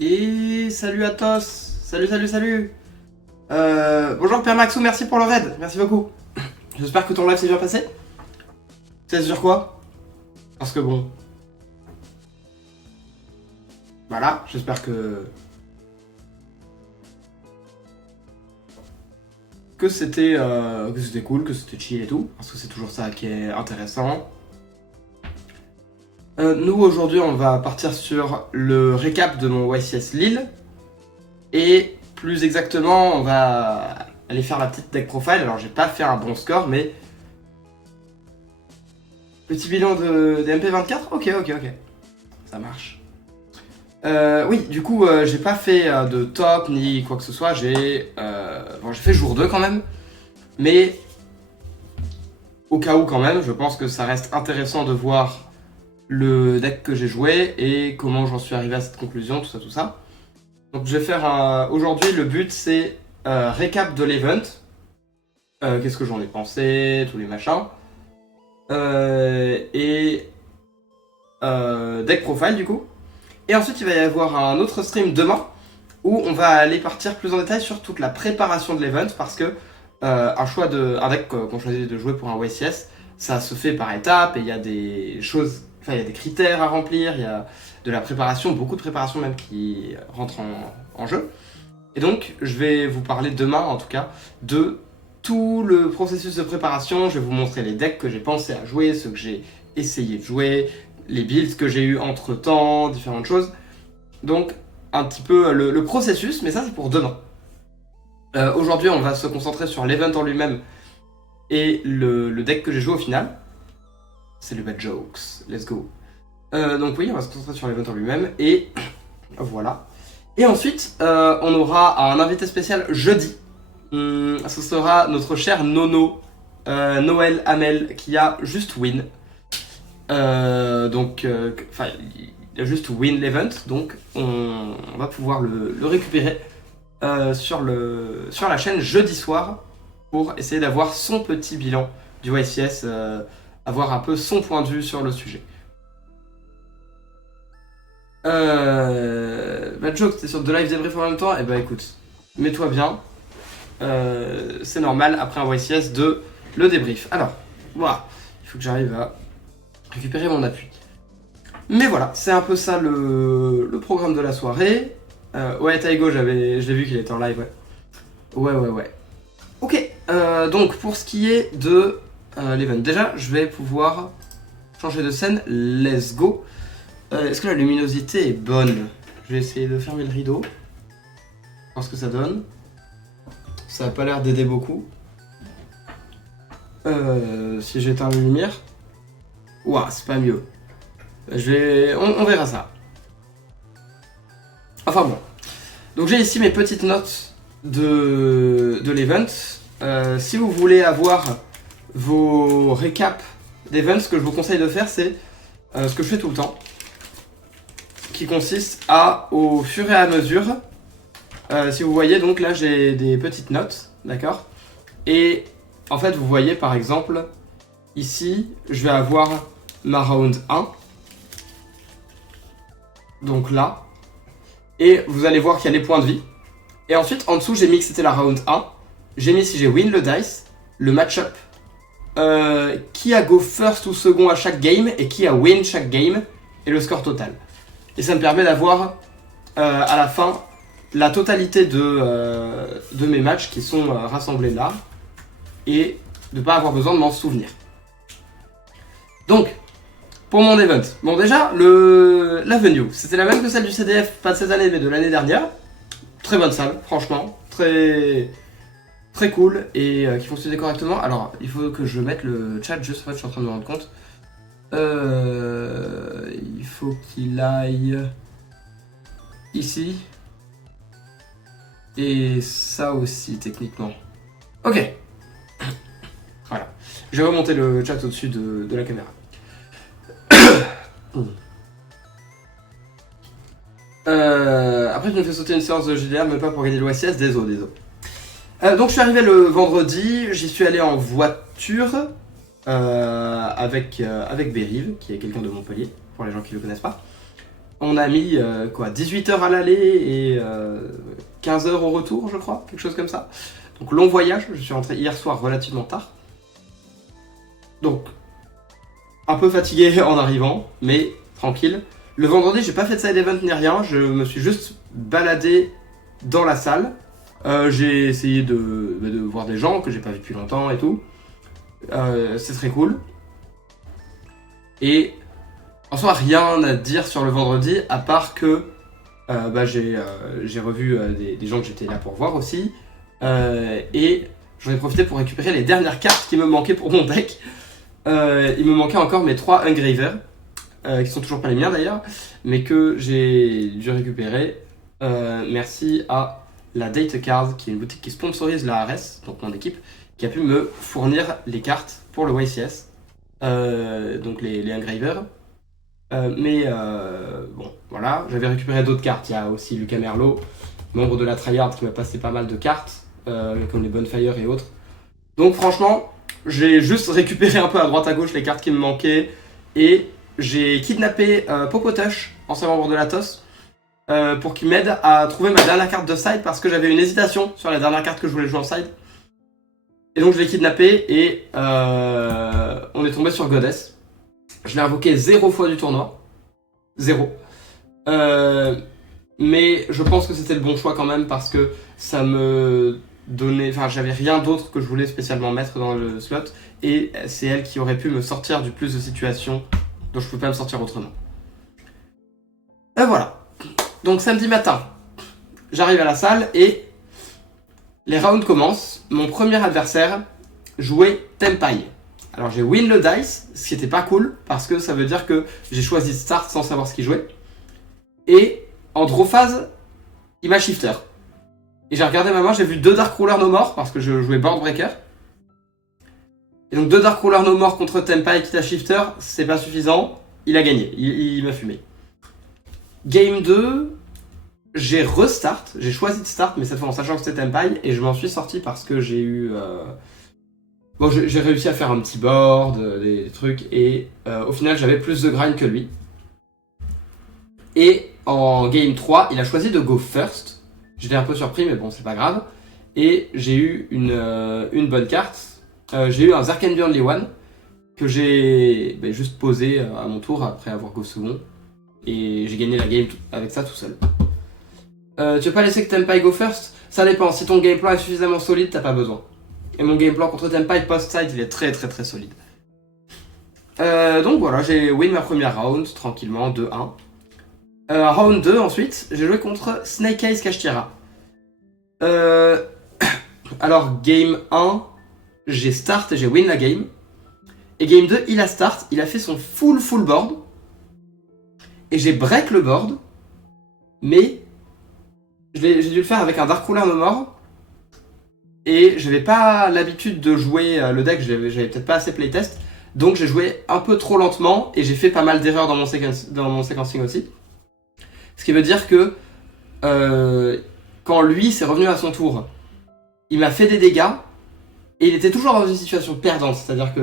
Et salut Athos. Salut. Bonjour Père Maxou, merci pour le raid. Merci beaucoup. J'espère que ton live s'est bien passé. C'est sur quoi? Parce que bon... Voilà, j'espère que c'était cool, que c'était chill et tout. Parce que c'est toujours ça qui est intéressant. Nous aujourd'hui on va partir sur le récap de mon YCS Lille. Et plus exactement on va aller faire la petite deck profile. Alors j'ai pas fait un bon score mais... Petit bilan de MP24. Ok. Ça marche. Oui, du coup, j'ai pas fait de top ni quoi que ce soit. J'ai fait jour 2 quand même. Mais au cas où quand même, je pense que ça reste intéressant de voir le deck que j'ai joué et comment j'en suis arrivé à cette conclusion, tout ça. Donc je vais faire aujourd'hui, le but c'est récap de l'event. Qu'est-ce que j'en ai pensé, tous les machins. Et deck profile du coup. Et ensuite il va y avoir un autre stream demain où on va aller partir plus en détail sur toute la préparation de l'event parce que un deck qu'on choisit de jouer pour un YCS, ça se fait par étapes et il y a des choses, il y a des critères à remplir, il y a de la préparation, beaucoup de préparation même qui rentre en jeu. Et donc je vais vous parler demain en tout cas de tout le processus de préparation. Je vais vous montrer les decks que j'ai pensé à jouer, ceux que j'ai essayé de jouer, les builds que j'ai eu entre temps, différentes choses. Donc un petit peu le processus, mais ça c'est pour demain. Aujourd'hui on va se concentrer sur l'event en lui-même et le deck que j'ai joué au final. C'est le bad jokes, let's go. Donc oui, on va se concentrer sur l'event en lui-même et voilà. Et ensuite on aura un invité spécial jeudi. Ce sera notre cher Nono, Noël Hamel, qui a juste win. Il a juste win l'event, donc on va pouvoir le récupérer sur la chaîne jeudi soir pour essayer d'avoir son petit bilan du YCS, avoir un peu son point de vue sur le sujet. Bad joke, t'es sur deux live débrief en même temps? Eh ben écoute, mets-toi bien. C'est normal après un YCS de le débrief. Alors, voilà, il faut que j'arrive à récupérer mon appui. Mais voilà, c'est un peu ça le programme de la soirée. Ouais, Taigo, je l'ai vu qu'il était en live, ouais. Ouais. Ok, donc pour ce qui est de l'event, déjà, je vais pouvoir changer de scène. Let's go. Est-ce que la luminosité est bonne? Je vais essayer de fermer le rideau. Voir ce que ça donne. Ça n'a pas l'air d'aider beaucoup. Si j'éteins la lumière. Ouah, c'est pas mieux. On verra ça. Enfin bon. Donc j'ai ici mes petites notes de l'event. Si vous voulez avoir vos récaps d'event, ce que je vous conseille de faire, c'est ce que je fais tout le temps. Qui consiste à, au fur et à mesure, si vous voyez, donc là j'ai des petites notes, d'accord? Et en fait, vous voyez par exemple, ici, je vais avoir ma round 1. Donc là. Et vous allez voir qu'il y a les points de vie. Et ensuite, en dessous, j'ai mis que c'était la round 1. J'ai mis si j'ai win le dice, le match-up, qui a go first ou second à chaque game, et qui a win chaque game, et le score total. Et ça me permet d'avoir, à la fin, la totalité de mes matchs qui sont rassemblés là, et de ne pas avoir besoin de m'en souvenir. Donc, pour mon event, bon déjà, l'avenue, c'était la même que celle du CDF, pas de cette année mais de l'année dernière. Très bonne salle, franchement, très cool et qui fonctionnait correctement. Alors, il faut que je mette le chat, juste en fait, je suis en train de me rendre compte. Il faut qu'il aille ici. Et ça aussi, techniquement. Ok. Voilà. Je vais remonter le chat au-dessus de la caméra. Après, tu me fais sauter une séance de GDR, mais pas pour gagner le YCS, désolé. Donc, je suis arrivé le vendredi, j'y suis allé en voiture avec Bérive, qui est quelqu'un de Montpellier, pour les gens qui ne le connaissent pas. On a mis 18 heures à l'aller et 15 heures au retour, je crois, quelque chose comme ça. Donc long voyage, je suis rentré hier soir relativement tard. Donc, un peu fatigué en arrivant, mais tranquille. Le vendredi, j'ai pas fait de side event ni rien, je me suis juste baladé dans la salle. J'ai essayé de voir des gens que j'ai pas vu depuis longtemps et tout. C'est très cool. Et en soi, rien à dire sur le vendredi, à part que j'ai revu des gens que j'étais là pour voir aussi. Et j'en ai profité pour récupérer les dernières cartes qui me manquaient pour mon deck. Il me manquait encore mes 3 Engravers, qui sont toujours pas les miens d'ailleurs, mais que j'ai dû récupérer. Merci à la Date Card, qui est une boutique qui sponsorise la RS, donc mon équipe, qui a pu me fournir les cartes pour le YCS, donc les Engravers. Bon, voilà, j'avais récupéré d'autres cartes. Il y a aussi Lucas Merlot, membre de la Tryhard, qui m'a passé pas mal de cartes, comme les Bonfire et autres. Donc franchement, j'ai juste récupéré un peu à droite à gauche les cartes qui me manquaient, et j'ai kidnappé Popotush, ancien membre de l'Atos, pour qu'il m'aide à trouver ma dernière carte de side, parce que j'avais une hésitation sur la dernière carte que je voulais jouer en side. Et donc je l'ai kidnappé, et on est tombé sur Goddess. Je l'ai invoqué 0 fois du tournoi. 0. Mais je pense que c'était le bon choix quand même, parce que ça me donnait... Enfin, j'avais rien d'autre que je voulais spécialement mettre dans le slot, et c'est elle qui aurait pu me sortir du plus de situations dont je ne pouvais pas me sortir autrement. Et voilà. Donc samedi matin, j'arrive à la salle et les rounds commencent. Mon premier adversaire jouait Tempai. Alors j'ai win le dice, ce qui était pas cool, parce que ça veut dire que j'ai choisi start sans savoir ce qu'il jouait. Et en draw phase, il m'a shifter. Et j'ai regardé ma main, j'ai vu 2 Dark Ruler No More, parce que je jouais Board Breaker. Et donc 2 Dark Ruler No More contre Tempai qui t'a shifter, c'est pas suffisant, il a gagné, il m'a fumé. Game 2, j'ai restart, j'ai choisi de start, mais cette fois en sachant que c'était Tempai, et je m'en suis sorti parce que j'ai eu... Bon, j'ai réussi à faire un petit board, des trucs, et au final j'avais plus de grind que lui. Et en game 3, il a choisi de go first. J'étais un peu surpris, mais bon, c'est pas grave. Et j'ai eu une bonne carte. J'ai eu un Zarken the Only One, que j'ai juste posé à mon tour après avoir go second. Et j'ai gagné la game avec ça tout seul. Tu veux pas laisser que Tempai go first? Ça dépend, si ton game plan est suffisamment solide, t'as pas besoin. Et mon game plan contre Tempai post-side, il est très très très solide. Donc voilà, j'ai win ma première round, tranquillement, 2-1. Round 2 ensuite, j'ai joué contre Snake Eyes Kashtira. Alors game 1, j'ai start et j'ai win la game. Et game 2, il a start, il a fait son full board. Et j'ai break le board. Mais j'ai dû le faire avec un Dark Ruler No More. Et j'avais pas l'habitude de jouer le deck, j'avais peut-être pas assez playtest. Donc j'ai joué un peu trop lentement et j'ai fait pas mal d'erreurs dans mon sequencing aussi. Ce qui veut dire que quand lui s'est revenu à son tour, il m'a fait des dégâts et il était toujours dans une situation perdante. C'est-à-dire que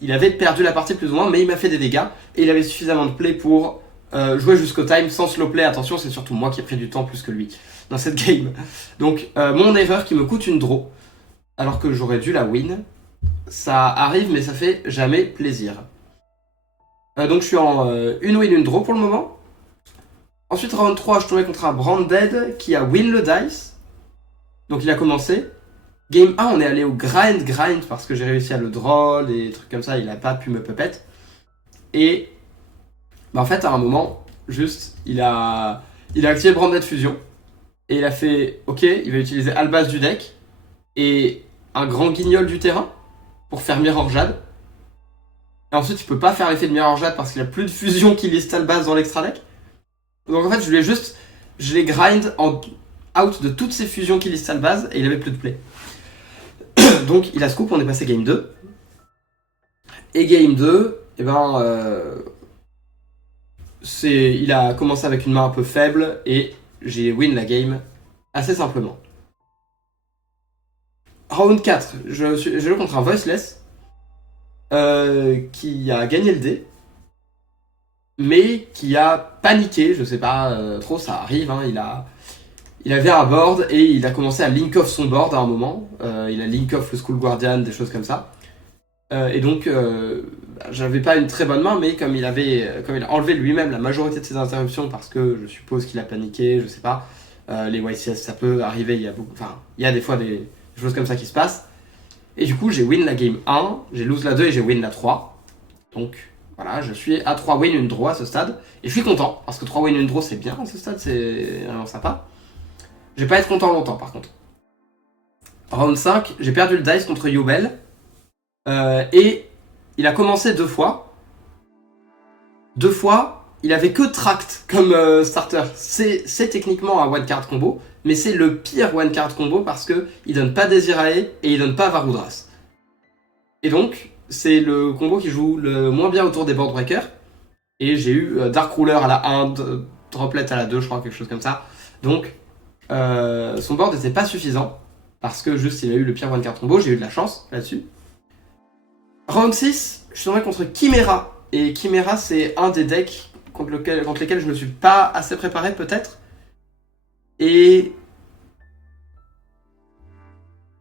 il avait perdu la partie plus ou moins, mais il m'a fait des dégâts et il avait suffisamment de play pour jouer jusqu'au time sans slow play. Attention, c'est surtout moi qui ai pris du temps plus que lui dans cette game. Donc mon erreur qui me coûte une draw, alors que j'aurais dû la win, ça arrive mais ça fait jamais plaisir. Donc je suis en une win, une draw pour le moment. Ensuite, round 3, je tombais contre un Branded qui a win le dice. Donc il a commencé. Game 1, on est allé au grind parce que j'ai réussi à le draw, des trucs comme ça, il a pas pu me puppet. Et en fait, à un moment, juste, il a activé Branded Fusion. Et il a fait, ok, il va utiliser Albaz du deck et un grand guignol du terrain pour faire Mirror Jade. Et ensuite, il peut pas faire l'effet de Mirror Jade parce qu'il a plus de fusion qui liste Albaz dans l'extra deck. Donc en fait, je l'ai grind en out de toutes ces fusions qui listent Albaz et il avait plus de play. Donc il a scoop, on est passé game 2. Et game 2, il a commencé avec une main un peu faible et j'ai win la game assez simplement. Round 4, je joue contre un Voiceless qui a gagné le dé. mais qui a paniqué, je sais pas trop, ça arrive, hein, il avait un board et il a commencé à link off son board à un moment. Il a link off le School Guardian, des choses comme ça. Et donc, j'avais pas une très bonne main, mais comme il a enlevé lui-même la majorité de ses interruptions parce que je suppose qu'il a paniqué, je sais pas. Les YCS, ça peut arriver, il y a des fois des choses comme ça qui se passent. Et du coup, j'ai win la game 1, j'ai lose la 2 et j'ai win la 3. Donc, voilà, je suis à 3 wins, 1 draw à ce stade. Et je suis content, parce que 3 wins, 1 draw, c'est bien à ce stade, c'est vraiment sympa. Je vais pas être content longtemps, par contre. Round 5, j'ai perdu le dice contre Yubel. Et il a commencé 2 fois. 2 fois, il avait que Tract comme starter. C'est techniquement un one card combo, mais c'est le pire one card combo parce que il donne pas Desirae et il donne pas Varudras. Et donc, c'est le combo qui joue le moins bien autour des board breakers. Et j'ai eu Dark Ruler à la 1, Droplet à la 2, je crois, quelque chose comme ça. Donc, son board n'était pas suffisant parce que juste il a eu le pire one card combo. J'ai eu de la chance là-dessus. Round 6, je suis tombé contre Chimera. Et Chimera, c'est un des decks contre lesquels je ne me suis pas assez préparé, peut-être. Et.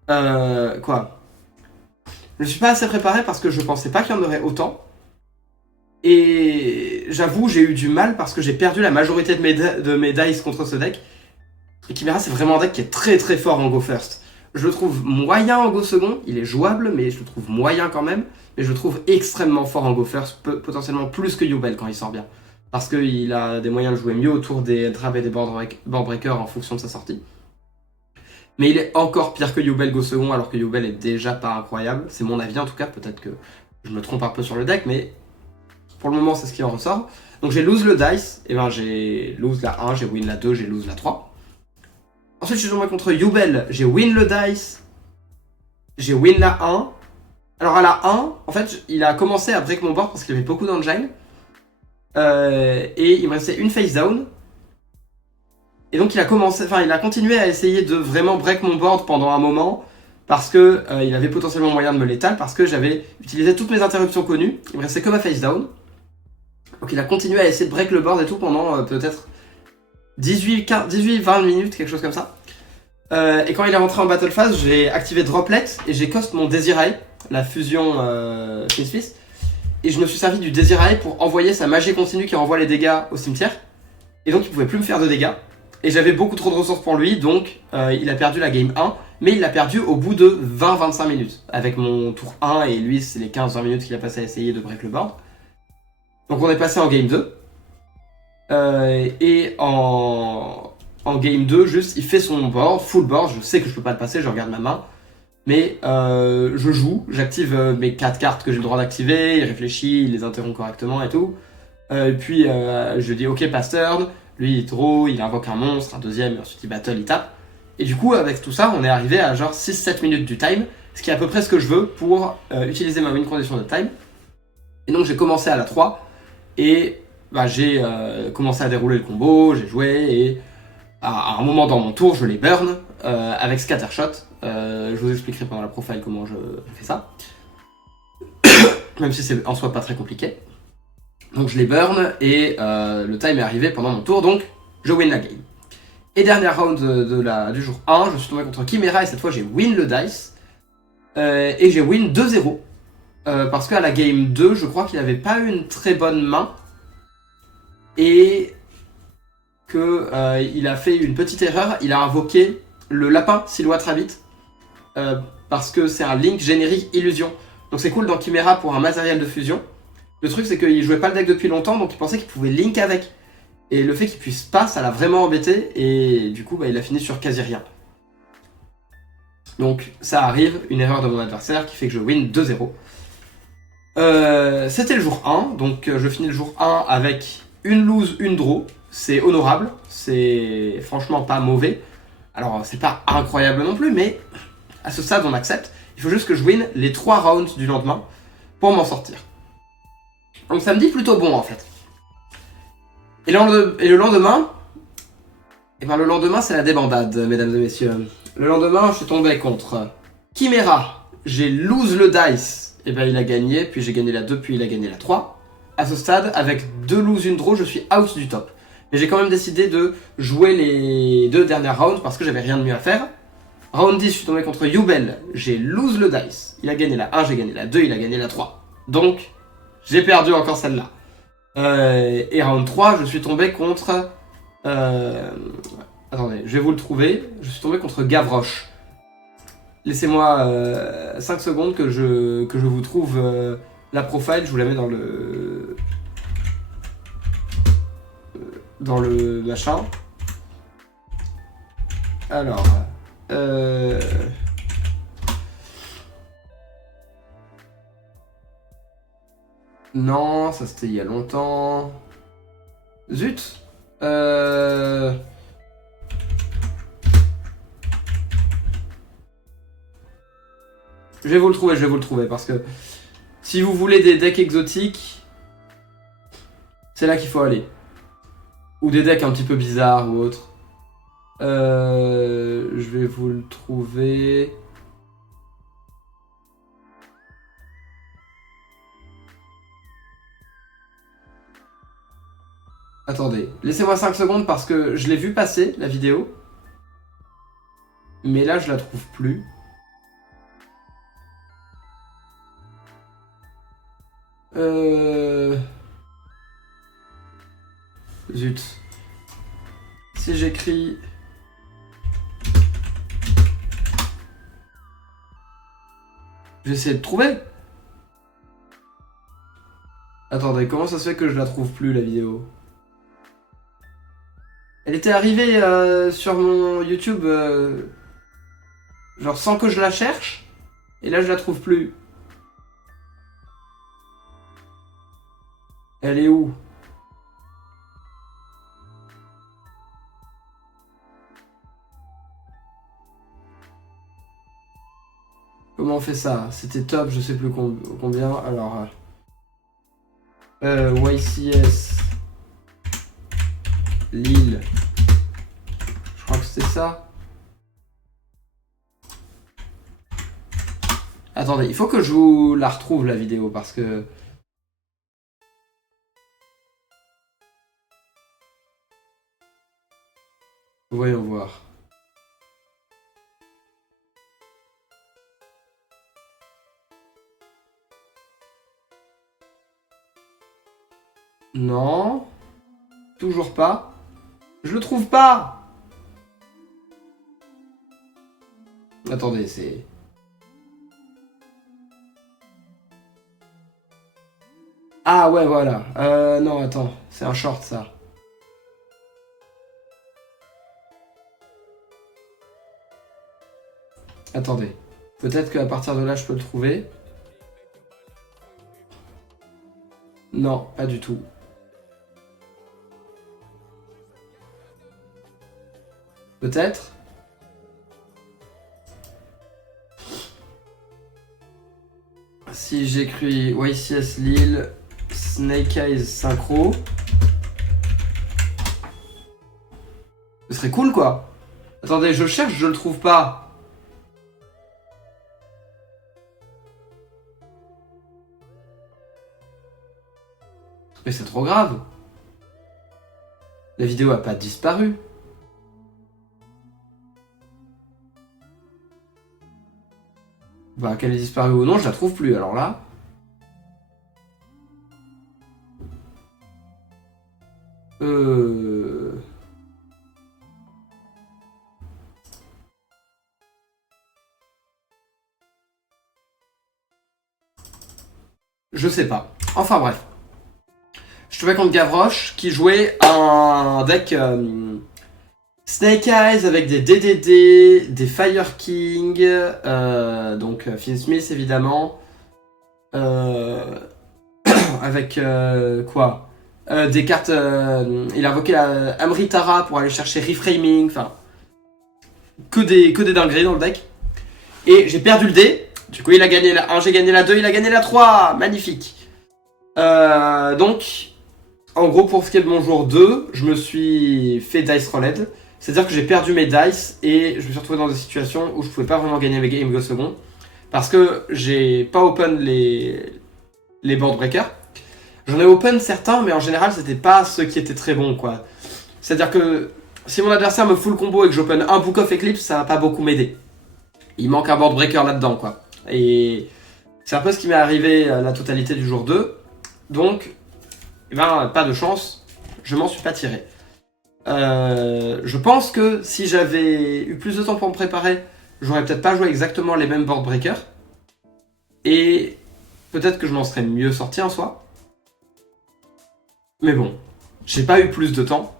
Quoi? Je ne suis pas assez préparé parce que je pensais pas qu'il y en aurait autant. Et j'avoue, j'ai eu du mal parce que j'ai perdu la majorité de mes dice contre ce deck. Et Chimera, c'est vraiment un deck qui est très très fort en Go First. Je le trouve moyen en Go Second, il est jouable, mais je le trouve moyen quand même. Mais je le trouve extrêmement fort en Go First, potentiellement plus que Yubel quand il sort bien. Parce qu'il a des moyens de jouer mieux autour des traps et des board breakers en fonction de sa sortie. Mais il est encore pire que Yubel Go Second, alors que Yubel est déjà pas incroyable. C'est mon avis en tout cas, peut-être que je me trompe un peu sur le deck, mais pour le moment c'est ce qui en ressort. Donc j'ai lose le dice, et ben j'ai lose la 1, j'ai win la 2, j'ai lose la 3. Ensuite je suis tombé contre Yubel, j'ai win le dice, j'ai win la 1. Alors à la 1, en fait, il a commencé à break mon board parce qu'il avait beaucoup d'engine. Et il me restait une face down. Et donc il a continué à essayer de vraiment break mon board pendant un moment parce que il avait potentiellement moyen de me létal parce que j'avais utilisé toutes mes interruptions connues. Il me restait que ma face down. Donc il a continué à essayer de break le board et tout pendant peut-être 18-20 minutes, quelque chose comme ça. Et quand il est rentré en battle phase, j'ai activé Droplet et j'ai cost mon Desirae, la fusion Smith. Et je me suis servi du Desirae pour envoyer sa magie continue qui renvoie les dégâts au cimetière. Et donc il pouvait plus me faire de dégâts. Et j'avais beaucoup trop de ressources pour lui, donc il a perdu la game 1. Mais il l'a perdu au bout de 20-25 minutes. Avec mon tour 1 et lui, c'est les 15-20 minutes qu'il a passé à essayer de break le board. Donc on est passé en game 2. Et en game 2, juste, il fait son board, full board. Je sais que je peux pas le passer, je regarde ma main. Mais je joue, j'active mes 4 cartes que j'ai le droit d'activer, il réfléchit, il les interrompt correctement et tout. Et puis je dis ok pass turn, lui il draw, il invoque un monstre, un deuxième, et ensuite il battle, il tape. Et du coup avec tout ça on est arrivé à genre 6-7 minutes du time, ce qui est à peu près ce que je veux pour utiliser ma win condition de time. Et donc j'ai commencé à la 3 et j'ai commencé à dérouler le combo, j'ai joué et à un moment dans mon tour je les burn avec Scattershot. Je vous expliquerai pendant la profile comment je fais ça. Même si c'est en soi pas très compliqué. Donc je les burn et le time est arrivé pendant mon tour, donc je win la game. Et dernière round du jour 1, je suis tombé contre Chimera et cette fois j'ai win le dice. Et j'ai win 2-0. Parce qu'à la game 2, je crois qu'il avait pas eu une très bonne main. Et qu'il a fait une petite erreur, il a invoqué le lapin Silhouette Rabbit. Parce que c'est un link générique illusion. Donc c'est cool dans Chimera pour un matériel de fusion. Le truc c'est qu'il jouait pas le deck depuis longtemps, donc il pensait qu'il pouvait link avec. Et le fait qu'il puisse pas, ça l'a vraiment embêté, et du coup il a fini sur quasi rien. Donc ça arrive, une erreur de mon adversaire qui fait que je win 2-0. C'était le jour 1, donc je finis le jour 1 avec une lose, une draw. C'est honorable, c'est franchement pas mauvais. Alors c'est pas incroyable non plus, mais à ce stade on accepte. Il faut juste que je win les 3 rounds du lendemain pour m'en sortir. Donc ça me dit plutôt bon en fait. Et le lendemain, le lendemain c'est la débandade, mesdames et messieurs. Le lendemain je suis tombé contre Chimera, j'ai lose le dice, et il a gagné, puis j'ai gagné la 2, puis il a gagné la 3. à ce stade, avec 2 lose, 1 draw, je suis out du top. Mais j'ai quand même décidé de jouer les 2 dernières rounds parce que j'avais rien de mieux à faire. Round 10, je suis tombé contre Yubel, j'ai lose le dice. Il a gagné la 1, j'ai gagné la 2, il a gagné la 3. Donc, j'ai perdu encore celle-là. Et round 3, je suis tombé contre... Attendez, je vais vous le trouver. Je suis tombé contre Gavroche. Laissez-moi 5 secondes que je vous trouve la profile. Je vous la mets dans le machin. Alors... Non, ça c'était il y a longtemps. Zut. Je vais vous le trouver parce que si vous voulez des decks exotiques, c'est là qu'il faut aller. Ou des decks un petit peu bizarres ou autres. Je vais vous le trouver. Attendez, laissez-moi 5 secondes parce que je l'ai vu passer, la vidéo. Mais là, je la trouve plus. Zut. Si j'écris... J'essaie de trouver. Attendez, comment ça se fait que je la trouve plus, la vidéo? Elle était arrivée sur mon YouTube, genre sans que je la cherche. Et là, je la trouve plus. Elle est où? Comment on fait ça? C'était top, je sais plus combien. Alors... YCS... Lille. Je crois que c'était ça. Attendez, il faut que je vous la retrouve la vidéo parce que... Voyons voir. Non. Toujours pas. Je le trouve pas. Attendez, c'est... Ah ouais, voilà. Non, attends. C'est un short, ça. Attendez. Peut-être qu'à partir de là, je peux le trouver. Non, pas du tout. Peut-être. Si j'écris YCS Lille, Snake Eyes Synchro. Ce serait cool quoi. Attendez, je cherche, je le trouve pas. Mais c'est trop grave. La vidéo a pas disparu. Bah, qu'elle ait disparu ou non, je la trouve plus, alors là... Je sais pas. Enfin bref. Je trouvais contre Gavroche qui jouait un deck Snake Eyes avec des DDD, des Fire King, donc Finn Smith évidemment, avec quoi des cartes, il a invoqué Amritara pour aller chercher Reframing, enfin que des dingueries dans le deck. Et j'ai perdu le dé, du coup il a gagné la 1, j'ai gagné la 2, il a gagné la 3, magnifique. Donc, en gros pour ce qui est de mon jour 2, je me suis fait dice rolled. C'est-à-dire que j'ai perdu mes dice et je me suis retrouvé dans des situations où je pouvais pas vraiment gagner mes games go second. Parce que j'ai pas open les board breakers. J'en ai open certains, mais en général, c'était pas ceux qui étaient très bons, quoi. C'est-à-dire que si mon adversaire me full combo et que j'open un Book of Eclipse, ça va pas beaucoup m'aider. Il manque un board breaker là-dedans, quoi. Et c'est un peu ce qui m'est arrivé à la totalité du jour 2. Donc, eh ben, pas de chance, je m'en suis pas tiré. Je pense que si j'avais eu plus de temps pour me préparer, j'aurais peut-être pas joué exactement les mêmes board breakers. Et peut-être que je m'en serais mieux sorti en soi. Mais bon, j'ai pas eu plus de temps.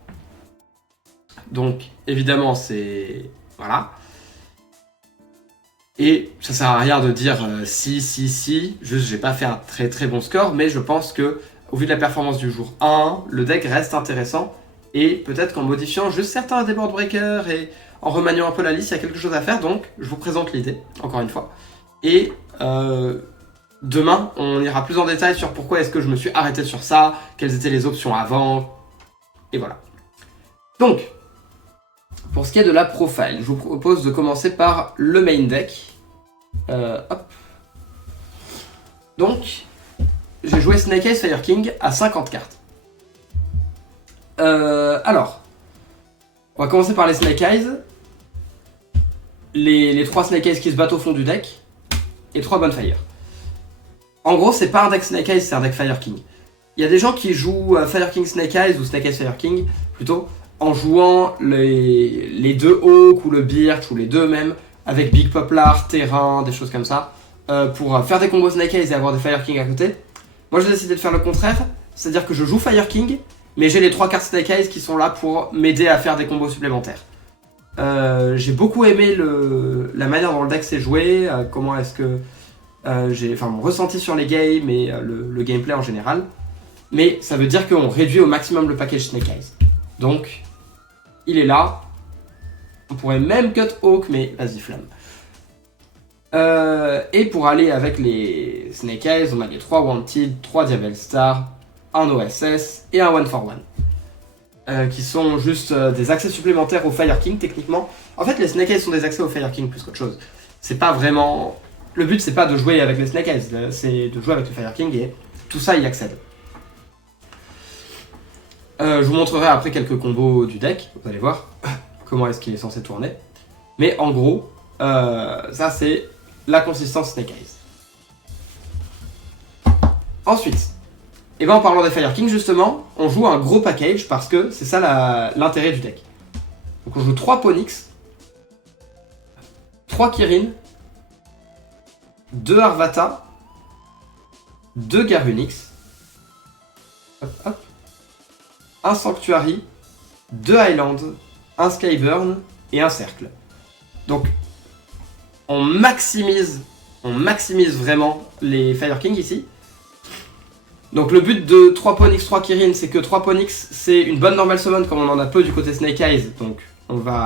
Donc, évidemment, c'est... Voilà. Et ça sert à rien de dire si. Juste, j'ai pas fait un très très bon score, mais je pense que, au vu de la performance du jour 1, le deck reste intéressant. Et peut-être qu'en modifiant juste certains des board breakers et en remaniant un peu la liste, il y a quelque chose à faire. Donc, je vous présente l'idée, encore une fois. Et demain, on ira plus en détail sur pourquoi est-ce que je me suis arrêté sur ça, quelles étaient les options avant, et voilà. Donc, pour ce qui est de la profile, je vous propose de commencer par le main deck. Hop. Donc, j'ai joué Snake Eyes Fire King à 50 cartes. Alors, on va commencer par les Snake Eyes. Les 3 Snake Eyes qui se battent au fond du deck, et 3 Bonfire. En gros, c'est pas un deck Snake Eyes, c'est un deck Fire King. Il y a des gens qui jouent Fire King Snake Eyes ou Snake Eyes Fire King, plutôt, en jouant les 2 Hawk ou le Birch ou les 2 même, avec Big Poplar, Terrain, des choses comme ça, pour faire des combos Snake Eyes et avoir des Fire King à côté. Moi, j'ai décidé de faire le contraire, c'est-à-dire que je joue Fire King, mais j'ai les 3 cartes Snake Eyes qui sont là pour m'aider à faire des combos supplémentaires. J'ai beaucoup aimé la manière dont le deck s'est joué, comment est-ce que mon ressenti sur les games et le gameplay en général. Mais ça veut dire qu'on réduit au maximum le package Snake Eyes. Donc, il est là. On pourrait même cut Hawk, mais vas-y, flamme. Et pour aller avec les Snake Eyes, on a les 3 Wanted, 3 Diabel Star, un OSS et un One for One. Qui sont juste des accès supplémentaires au Fire King, techniquement. En fait, les Snake Eyes sont des accès au Fire King plus qu'autre chose. C'est pas vraiment... Le but, c'est pas de jouer avec les Snake Eyes, c'est de jouer avec le Fire King et tout ça y accède. Je vous montrerai après quelques combos du deck, vous allez voir comment est-ce qu'il est censé tourner. Mais en gros, ça c'est la consistance Snake Eyes. Ensuite, en parlant des Fire King justement, on joue un gros package parce que c'est ça l'intérêt du deck. Donc on joue 3 Ponyx, 3 Kirin, 2 Arvata, 2 Garunix, un Sanctuary, 2 Highland, un Skyburn et un Cercle. Donc on maximise vraiment les Fire King ici. Donc le but de 3 Ponyx, 3 Kirin, c'est que 3 Ponyx, c'est une bonne normal summon comme on en a peu du côté Snake Eyes, donc on va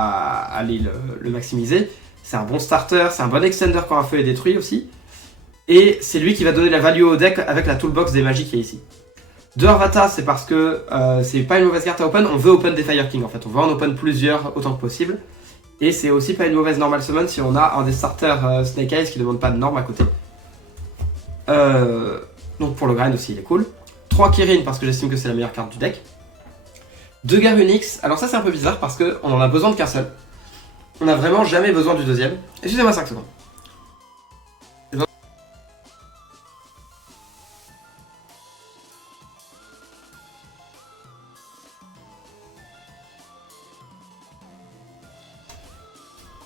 aller le maximiser. C'est un bon starter, c'est un bon extender quand un feu est détruit aussi. Et c'est lui qui va donner la value au deck avec la toolbox des magies qui est ici. 2 Arvata, c'est parce que c'est pas une mauvaise carte à open, on veut open des Fire King en fait, on veut en open plusieurs autant que possible. Et c'est aussi pas une mauvaise normal summon si on a un des starters Snake Eyes qui demande pas de norme à côté. Donc pour le grind aussi il est cool. 3 Kirin parce que j'estime que c'est la meilleure carte du deck. 2 Garunix, alors ça c'est un peu bizarre parce qu'on en a besoin de qu'un seul. On a vraiment jamais besoin du deuxième. Excusez-moi 5 secondes.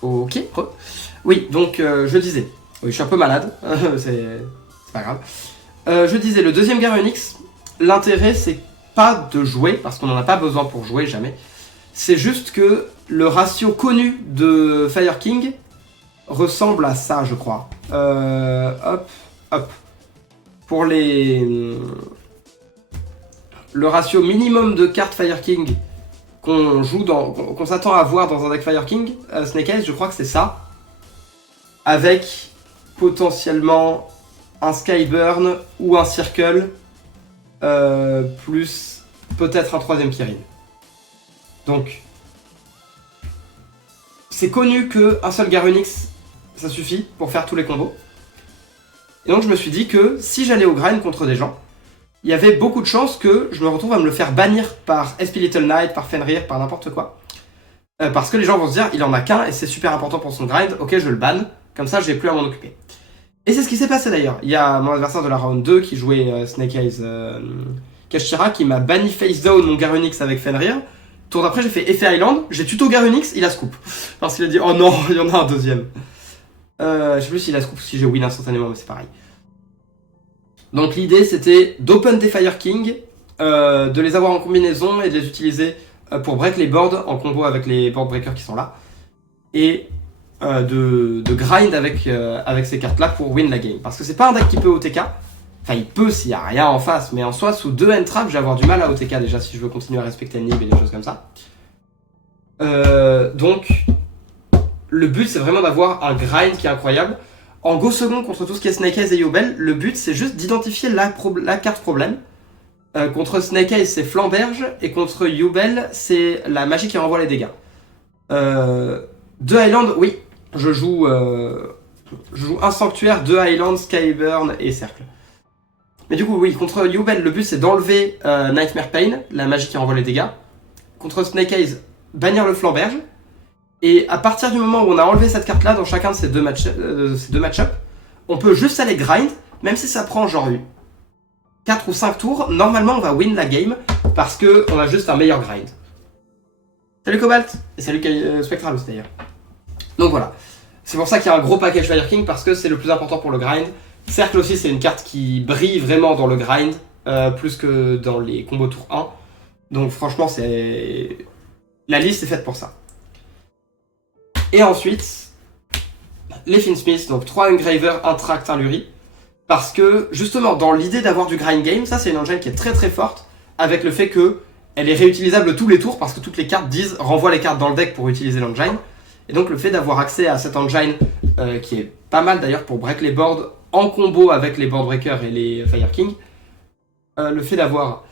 Ok, oui, donc je disais, oui, je suis un peu malade, c'est pas grave. Je disais, le deuxième Garunix, l'intérêt c'est pas de jouer, parce qu'on n'en a pas besoin pour jouer, jamais. C'est juste que le ratio connu de Fire King ressemble à ça, je crois. Hop. Pour le ratio minimum de cartes Fire King qu'on s'attend à voir dans un deck Fire King, Snake Eyes, je crois que c'est ça. Avec potentiellement un Skyburn ou un Circle, plus peut-être un troisième Kirin. Donc, c'est connu qu'un seul Garunix, ça suffit pour faire tous les combos. Et donc je me suis dit que si j'allais au grind contre des gens, il y avait beaucoup de chances que je me retrouve à me le faire bannir par SP Little Knight, par Fenrir, par n'importe quoi. Parce que les gens vont se dire, il en a qu'un et c'est super important pour son grind, ok je le banne, comme ça j'ai plus à m'en occuper. Et c'est ce qui s'est passé d'ailleurs. Il y a mon adversaire de la round 2 qui jouait Snake Eyes Kashira qui m'a banni face down mon Garunix avec Fenrir. Tour d'après j'ai fait effet Island, j'ai tuto Garunix, il a scoop. Parce qu'il a dit oh non, il y en a un deuxième. Je sais plus s'il a scoop ou si j'ai win instantanément, mais c'est pareil. Donc l'idée c'était d'open des Fire King, de les avoir en combinaison et de les utiliser pour break les boards en combo avec les board breakers qui sont là. Et de grind avec ces cartes là pour win la game. Parce que c'est pas un deck qui peut OTK. Enfin il peut s'il n'y a rien en face, mais en soi sous 2 end trap je vais avoir du mal à OTK déjà si je veux continuer à respecter le nib et des choses comme ça. Donc le but c'est vraiment d'avoir un grind qui est incroyable. En go second contre tout ce qui est Snake Eyes et Yubel, le but c'est juste d'identifier la carte problème. Contre Snake Eyes c'est Flamberge et contre Yubel c'est la magie qui renvoie les dégâts. Deux Highlands, oui, je joue un sanctuaire, 2 Highlands, Skyburn et Cercle. Mais du coup oui, contre Yubel le but c'est d'enlever Nightmare Pain, la magie qui renvoie les dégâts. Contre Snake Eyes, bannir le Flamberge. Et à partir du moment où on a enlevé cette carte là dans chacun de ces deux match-up, on peut juste aller grind, même si ça prend genre 4 ou 5 tours, normalement on va win la game parce qu'on a juste un meilleur grind. Salut Cobalt, et salut Spectralus d'ailleurs. Donc voilà, c'est pour ça qu'il y a un gros package Fire King parce que c'est le plus important pour le grind. Cercle aussi c'est une carte qui brille vraiment dans le grind, plus que dans les combos tour 1. Donc franchement la liste est faite pour ça. Et ensuite, les Finsmith, donc 3 Engraver, 1 Tract, 1 Lurie. Parce que, justement, dans l'idée d'avoir du grind game, ça c'est une engine qui est très très forte, avec le fait qu'elle est réutilisable tous les tours, parce que toutes les cartes disent renvoie les cartes dans le deck pour utiliser l'engine. Et donc le fait d'avoir accès à cette engine, qui est pas mal d'ailleurs pour break les boards en combo avec les board breakers et les Fire King, le fait d'avoir...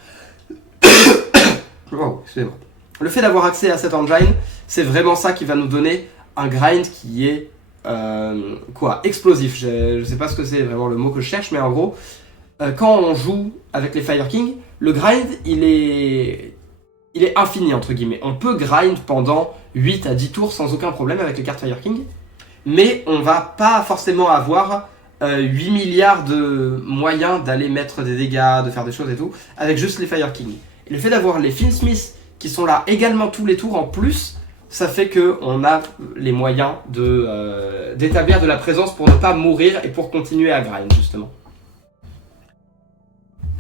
oh, excusez-moi. Le fait d'avoir accès à cette engine, c'est vraiment ça qui va nous donner un grind qui est explosif. Je sais pas ce que c'est vraiment le mot que je cherche, mais en gros, quand on joue avec les Fire King, le grind il est infini entre guillemets. On peut grind pendant 8 à 10 tours sans aucun problème avec les cartes Fire King, mais on va pas forcément avoir 8 milliards de moyens d'aller mettre des dégâts, de faire des choses et tout, avec juste les Fire King. Et le fait d'avoir les Finsmith qui sont là également tous les tours en plus, ça fait qu'on a les moyens d'établir de la présence pour ne pas mourir et pour continuer à grind justement.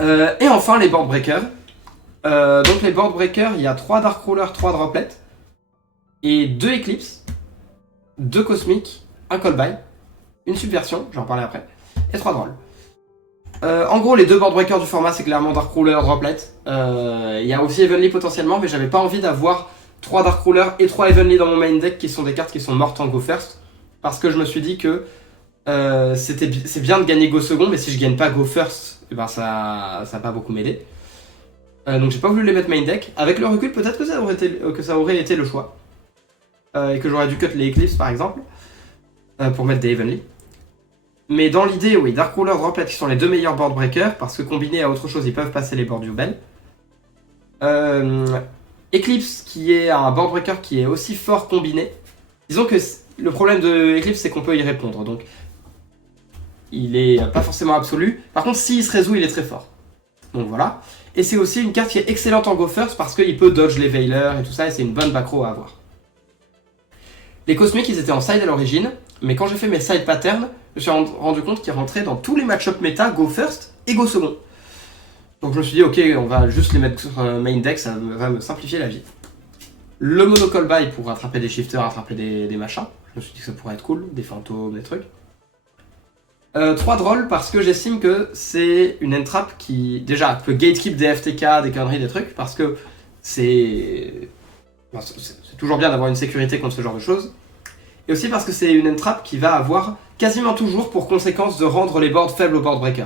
Et enfin les board breakers. Donc les board breakers, il y a 3 Dark Ruler, 3 Droplets, et 2 Eclipse, 2 Cosmic, 1 Callby, une Subversion, j'en parlerai après, et 3 Drôles. En gros, les 2 board breakers du format, c'est clairement Dark Ruler, Droplet. Il y a aussi Heavenly potentiellement, mais j'avais pas envie d'avoir 3 Dark Ruler et 3 Heavenly dans mon main deck qui sont des cartes qui sont mortes en Go First. Parce que je me suis dit que c'est bien de gagner Go Second, mais si je gagne pas Go First, et ben ça va pas beaucoup m'aider. Donc j'ai pas voulu les mettre main deck. Avec le recul, peut-être que ça aurait été le choix. Et que j'aurais dû cut les Eclipse par exemple, pour mettre des Heavenly. Mais dans l'idée, oui, Dark Ruler, Droplet qui sont les 2 meilleurs board breakers, parce que combinés à autre chose, ils peuvent passer les boards Yubel. Eclipse qui est un board breaker qui est aussi fort combiné. Disons que le problème de Eclipse c'est qu'on peut y répondre, donc il est pas forcément absolu. Par contre s'il se résout il est très fort. Donc voilà. Et c'est aussi une carte qui est excellente en Go First parce qu'il peut dodge les Veilers et tout ça et c'est une bonne back row à avoir. Les Cosmic ils étaient en side à l'origine, mais quand j'ai fait mes side patterns, je me suis rendu compte qu'ils rentraient dans tous les match-up méta Go First et Go Second. Donc je me suis dit ok on va juste les mettre sur main deck, ça va me simplifier la vie. Le mono Callby pour attraper des shifters, attraper des machins. Je me suis dit que ça pourrait être cool, des fantômes, des trucs. 3 drôles parce que j'estime que c'est une entrap qui déjà peut gatekeep des FTK, des conneries, des trucs, parce que c'est toujours bien d'avoir une sécurité contre ce genre de choses. Et aussi parce que c'est une entrap qui va avoir quasiment toujours pour conséquence de rendre les boards faibles au board breaker.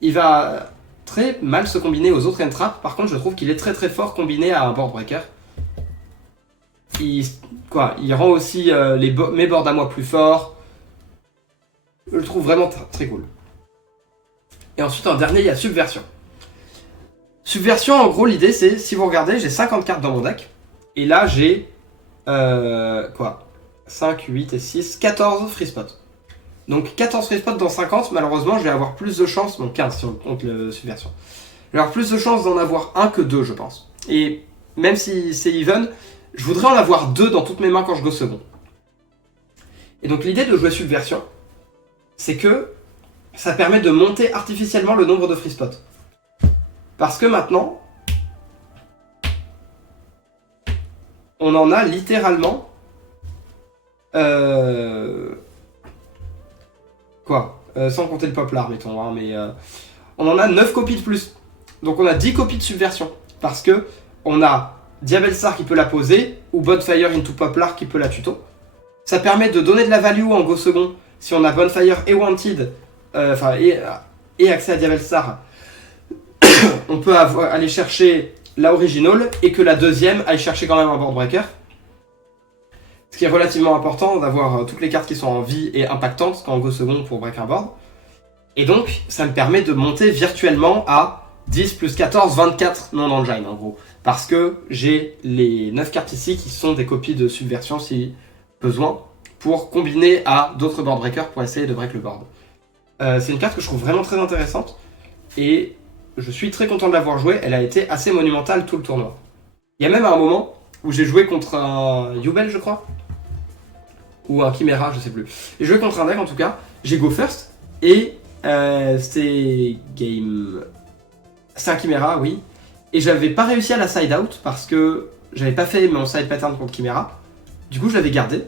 Il va très mal se combiner aux autres entraps, par contre je trouve qu'il est très très fort combiné à un board breaker. Il rend aussi mes boards à moi plus forts. Je le trouve vraiment très cool. Et ensuite en dernier il y a Subversion. Subversion, en gros, l'idée c'est, si vous regardez, j'ai 50 cartes dans mon deck. Et là, j'ai... quoi 5, 8 et 6, 14 free spots. Donc 14 free spots dans 50, malheureusement, je vais avoir plus de chances, donc 15 si on compte le Subversion. Je vais avoir plus de chances d'en avoir un que deux, je pense. Et même si c'est even, je voudrais en avoir deux dans toutes mes mains quand je go second. Et donc l'idée de jouer Subversion, c'est que ça permet de monter artificiellement le nombre de free spots. Parce que maintenant, on en a littéralement... sans compter le Poplar, mettons, hein, mais... on en a 9 copies de plus. Donc on a 10 copies de Subversion. Parce que on a Diabellstar qui peut la poser, ou Bonfire into Poplar qui peut la tuto. Ça permet de donner de la value en go second, si on a Bonfire et Wanted, et accès à Diabellstar. On peut aller chercher la original et que la deuxième aille chercher quand même un board breaker. Ce qui est relativement important d'avoir toutes les cartes qui sont en vie et impactantes quand on go second pour break un board. Et donc ça me permet de monter virtuellement à 10 plus 14, 24 non-engine en gros. Parce que j'ai les 9 cartes ici qui sont des copies de Subversion si besoin, pour combiner à d'autres board breakers pour essayer de break le board. C'est une carte que je trouve vraiment très intéressante et je suis très content de l'avoir jouée, elle a été assez monumentale tout le tournoi. Il y a même un moment où j'ai joué contre un Yubel je crois, ou un Chimera, je sais plus. J'ai joué contre un deck en tout cas, j'ai go first, et c'était game... C'est un Chimera, oui, et j'avais pas réussi à la side out parce que j'avais pas fait mon side pattern contre Chimera, du coup je l'avais gardé.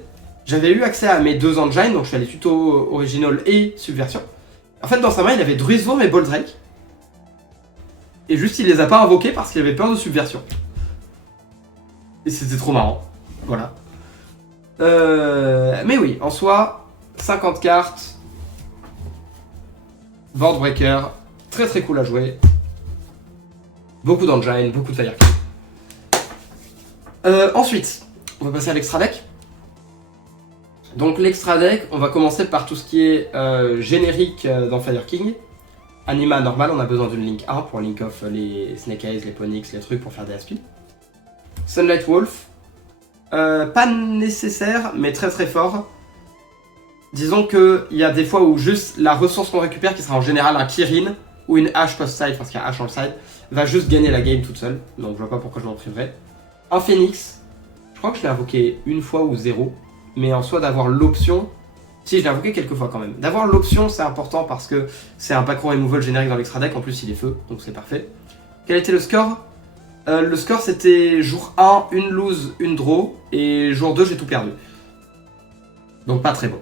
J'avais eu accès à mes deux engines, donc je suis allé tuto original et Subversion. En fait dans sa main il avait Druiswurm et Boldrake, et juste il les a pas invoqués parce qu'il avait peur de Subversion. Et c'était trop marrant, voilà. Mais oui, en soi, 50 cartes, board breaker, très très cool à jouer. Beaucoup d'engine, beaucoup de fire king. Ensuite, on va passer à l'extra deck. Donc l'extra deck, on va commencer par tout ce qui est générique dans Fire King. Anima normal, on a besoin d'une link 1 pour link off les Snake Eyes, les Ponyx, les trucs pour faire des aspi. Sunlight Wolf, pas nécessaire, mais très très fort. Disons qu'il y a des fois où juste la ressource qu'on récupère, qui sera en général un Kirin ou une hache post-side, parce qu'il y a hache en le side, va juste gagner la game toute seule. Donc je vois pas pourquoi je m'en priverais. Un Phoenix, je crois que je l'ai invoqué une fois ou zéro, mais en soi d'avoir l'option... Si, je l'ai invoqué quelques fois quand même. D'avoir l'option, c'est important parce que c'est un backroom removal générique dans l'extra deck, en plus il est feu, donc c'est parfait. Quel était le score? Le score c'était jour 1, une lose, une draw, et jour 2 j'ai tout perdu. Donc pas très bon.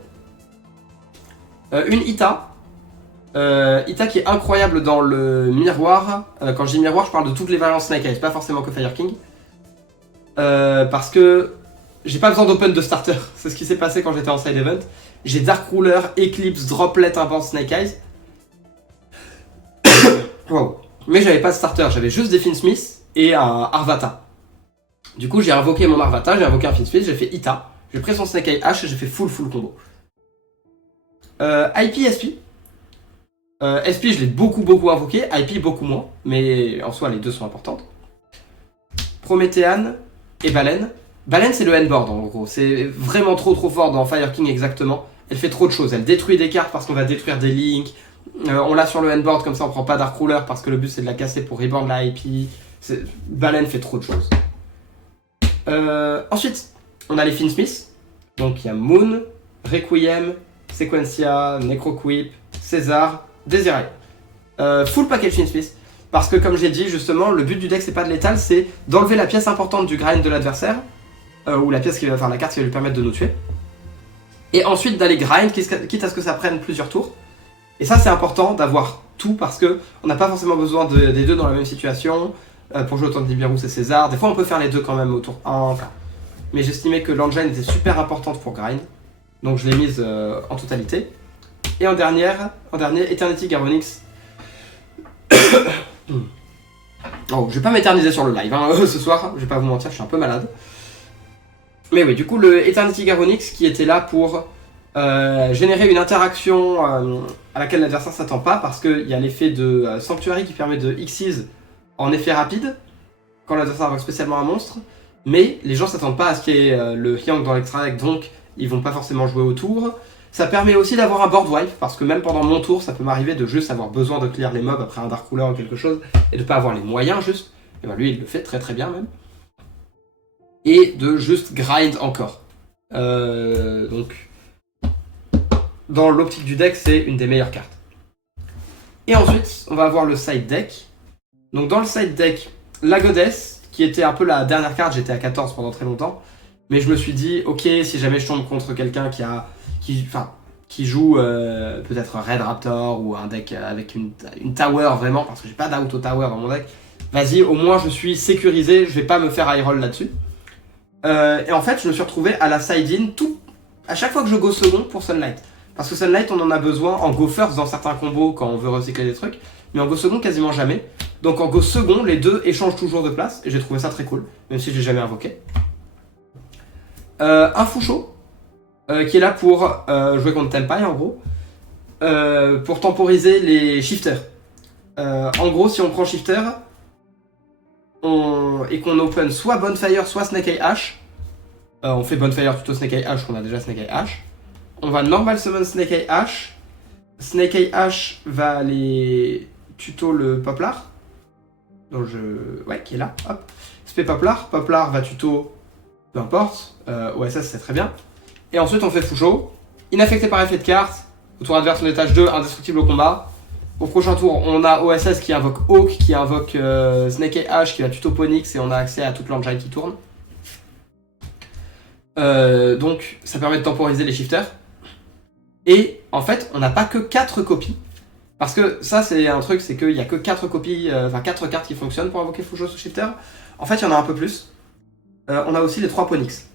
Une Ita. Ita qui est incroyable dans le miroir. Quand je dis miroir, je parle de toutes les variantes Snake Eyes, pas forcément que Fire King. Parce que j'ai pas besoin d'open de starter, c'est ce qui s'est passé quand j'étais en side event. J'ai Dark Ruler, Eclipse, Droplet, Import Snake Eyes. Wow. Mais j'avais pas de starter, j'avais juste des Finsmith et un Arvata. Du coup j'ai invoqué mon Arvata, j'ai invoqué un Finsmith, j'ai fait Ita, j'ai pris son Snake Eye H et j'ai fait full combo. IP, SP. SP je l'ai beaucoup invoqué, IP beaucoup moins, mais en soi les deux sont importantes. Prométhéane et Baleine. Baleine c'est le N-board en gros, c'est vraiment trop fort dans Fire King exactement. Elle fait trop de choses, elle détruit des cartes parce qu'on va détruire des links. On l'a sur le N-board comme ça on prend pas Dark Ruler parce que le but c'est de la casser pour reborn la IP. Baleine fait trop de choses. Ensuite, on a les Finsmith. Donc il y a Moon, Requiem, Sequencia, Necroquip, César, Desiree. Full package Finsmith. Parce que comme j'ai dit justement, le but du deck c'est pas de l'étal, c'est d'enlever la pièce importante du grind de l'adversaire, ou la pièce qui va faire la carte qui va lui permettre de nous tuer. Et ensuite d'aller grind, quitte à ce que ça prenne plusieurs tours. Et ça c'est important d'avoir tout parce que on n'a pas forcément besoin des deux dans la même situation. Pour jouer autant de Nibiru c'est César. Des fois on peut faire les deux quand même au tour 1. Enfin. Mais j'estimais que l'engine était super importante pour grind. Donc je l'ai mise en totalité. Et en dernier, Eternity Garronix. Oh, je vais pas m'éterniser sur le live hein, ce soir, je vais pas vous mentir, je suis un peu malade. Mais oui, du coup, le Eternity Garronix qui était là pour générer une interaction à laquelle l'adversaire s'attend pas, parce qu'il y a l'effet de Sanctuary qui permet de Xyz en effet rapide, quand l'adversaire invoque spécialement un monstre, mais les gens s'attendent pas à ce qu'il y ait le Hyang dans l'extra deck, donc ils vont pas forcément jouer autour. Ça permet aussi d'avoir un board wipe, parce que même pendant mon tour, ça peut m'arriver de juste avoir besoin de clear les mobs après un Dark Ruler ou quelque chose, et de pas avoir les moyens juste. Et ben lui, il le fait très très bien même. Et de juste grind encore. Donc, dans l'optique du deck, c'est une des meilleures cartes. Et ensuite, on va avoir le side deck. Donc dans le side deck, la Goddess, qui était un peu la dernière carte, j'étais à 14 pendant très longtemps, mais je me suis dit, ok, si jamais je tombe contre quelqu'un qui joue peut-être Red Raptor ou un deck avec une tower vraiment, parce que j'ai pas d'auto tower dans mon deck, vas-y, au moins je suis sécurisé, je vais pas me faire high roll là-dessus. Et en fait, je me suis retrouvé à la side-in à chaque fois que je go second pour Sunlight. Parce que Sunlight, on en a besoin en go first dans certains combos quand on veut recycler des trucs, mais en go second, quasiment jamais. Donc en go second, les deux échangent toujours de place, et j'ai trouvé ça très cool, même si je l'ai jamais invoqué. Un Fusho, qui est là pour jouer contre Tenpai en gros, pour temporiser les shifters. En gros, si on prend shifter, et qu'on open soit Bonfire, soit Snake Eye Ash, on fait Bonfire tuto Snake Eye Ash, on a déjà Snake Eye Ash. On va normal summon Snake Eye Ash. Snake Eye Ash va aller tuto le Poplar. Donc qui est là, hop. Spé Poplar. Poplar va tuto, peu importe. OSS c'est très bien. Et ensuite on fait Fusho. Inaffecté par effet de carte. Au tour adverse on est étage 2, indestructible au combat. Au prochain tour, on a OSS qui invoque Hawk, qui invoque Snake Eye Ash, qui va tuto Ponix, et on a accès à toute l'engine qui tourne. Donc, ça permet de temporiser les shifters. Et en fait, on n'a pas que 4 copies. Parce que ça, c'est un truc, c'est qu'il n'y a que 4 copies, 4 cartes qui fonctionnent pour invoquer Fusho sous shifter. En fait, il y en a un peu plus. On a aussi les 3 Ponix.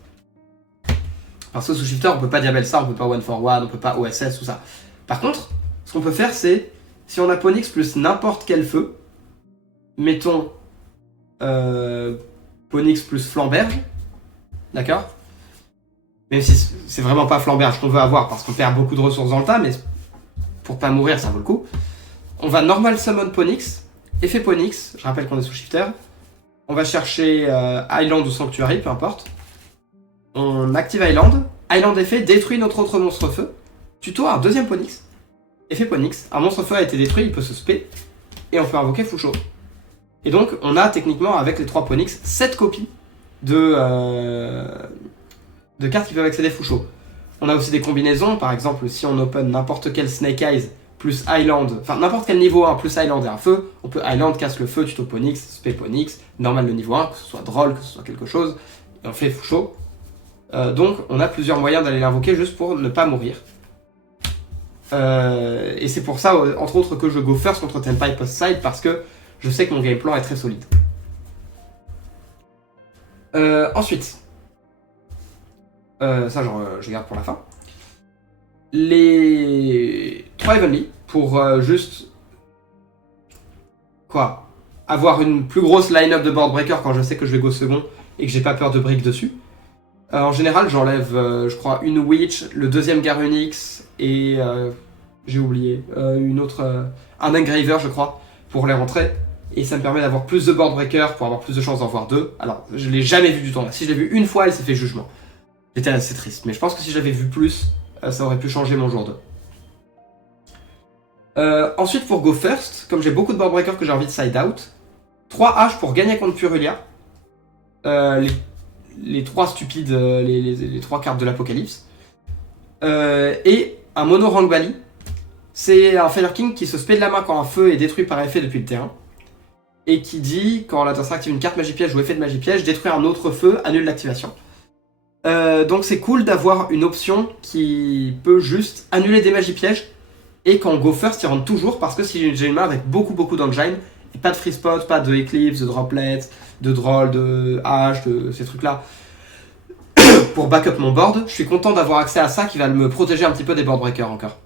Parce que sous shifter, on peut pas diabel ça, on peut pas one for one, on peut pas OSS, tout ça. Par contre, ce qu'on peut faire, c'est si on a Ponix plus n'importe quel feu, mettons Ponix plus Flamberge, d'accord? Même si c'est vraiment pas Flamberge qu'on veut avoir parce qu'on perd beaucoup de ressources dans le tas, mais pour pas mourir ça vaut le coup. On va normal summon Ponix, effet Ponix, je rappelle qu'on est sous shifter. On va chercher Island ou Sanctuary, peu importe. On active Island. Island effet détruit notre autre monstre feu. Tuto un deuxième Ponix. Effet Ponix, un monstre feu a été détruit, il peut se spé, et on peut invoquer Fusho. Et donc, on a techniquement, avec les 3 Ponix, 7 copies de cartes qui peuvent accéder Fusho. On a aussi des combinaisons, par exemple, si on open n'importe quel Snake Eyes plus Island, enfin n'importe quel niveau 1 plus Island et un feu, on peut Island, casse le feu, tuto Ponix, spé Ponix, normal le niveau 1, que ce soit drôle, que ce soit quelque chose, et on fait Fusho. Donc, on a plusieurs moyens d'aller l'invoquer juste pour ne pas mourir. Et c'est pour ça, entre autres, que je go first contre Tenpai post-side, parce que je sais que mon game plan est très solide. Ensuite, ça je garde pour la fin. Les 3 Heavenly, pour juste avoir une plus grosse line-up de board breaker quand je sais que je vais go second et que j'ai pas peur de brick dessus. En général, j'enlève, je crois, une Witch, le deuxième Garunix et j'ai oublié une autre, un Engraver, je crois, pour les rentrer. Et ça me permet d'avoir plus de board breaker pour avoir plus de chances d'en voir 2. Alors, je l'ai jamais vu du temps là. Si je l'ai vu une fois, elle s'est fait jugement. J'étais assez triste, mais je pense que si je l'avais vu plus, ça aurait pu changer mon jour 2. Ensuite, pour go first, comme j'ai beaucoup de board breaker que j'ai envie de side out, 3 H pour gagner contre Purulia. Les 3 stupides, les 3 cartes de l'apocalypse. Et un mono Rank Bali. C'est un Fire King qui se spé de la main quand un feu est détruit par effet depuis le terrain. Et qui dit, quand l'adversaire active une carte magie piège ou effet de magie piège, détruire un autre feu, annule l'activation. Donc c'est cool d'avoir une option qui peut juste annuler des magies pièges. Et quand on go first, il rentre toujours parce que si j'ai une main avec beaucoup d'engine, et pas de free spot, pas de eclipse, de droplet, de droll, de hache, de ces trucs-là, pour backup mon board, je suis content d'avoir accès à ça qui va me protéger un petit peu des board breakers encore.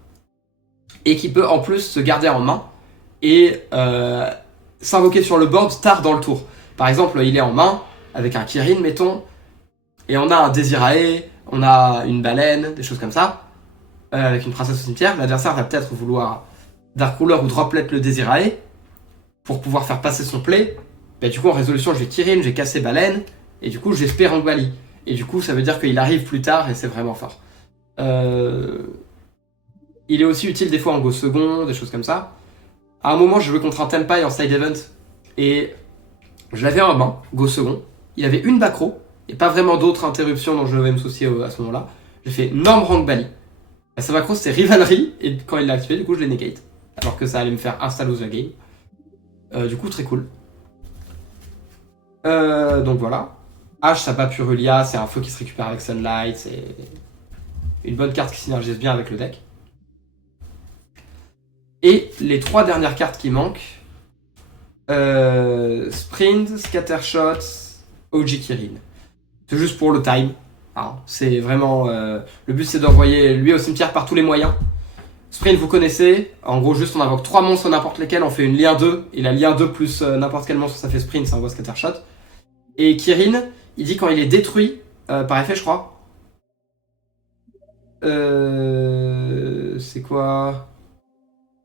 Et qui peut en plus se garder en main et s'invoquer sur le board tard dans le tour. Par exemple, il est en main avec un Kirin, mettons, et on a un Desirae, on a une baleine, des choses comme ça, avec une princesse au cimetière. L'adversaire va peut-être vouloir Dark Ruler ou Droplet le Desirae pour pouvoir faire passer son play bah, du coup en résolution j'ai Kirin, j'ai cassé Baleine, et du coup j'espère Angbali. Et du coup ça veut dire qu'il arrive plus tard et c'est vraiment fort. Il est aussi utile des fois en go second, des choses comme ça. À un moment je jouais contre un Tenpai en side event, et je l'avais en main, go second. Il avait une back row, et pas vraiment d'autres interruptions dont je devais me soucier à ce moment-là. J'ai fait Norm Rangbali. Sa back row c'est Rivalry, et quand il l'a activé, du coup je l'ai negate. Alors que ça allait me faire insta lose la game. Du coup très cool. Donc voilà. H ça bat Purulia, c'est un feu qui se récupère avec Sunlight, c'est une bonne carte qui synergise bien avec le deck. Et les 3 dernières cartes qui manquent, Sprint, Scattershot, OG Kirin. C'est juste pour le time. Hein. C'est vraiment... le but c'est d'envoyer lui au cimetière par tous les moyens. Sprint vous connaissez, en gros juste on invoque 3 monstres n'importe lesquels, on fait une lien 2, et la lien 2 plus n'importe quel monstre ça fait Sprint, ça envoie Scattershot. Et Kirin, il dit quand il est détruit, par effet je crois, c'est quoi?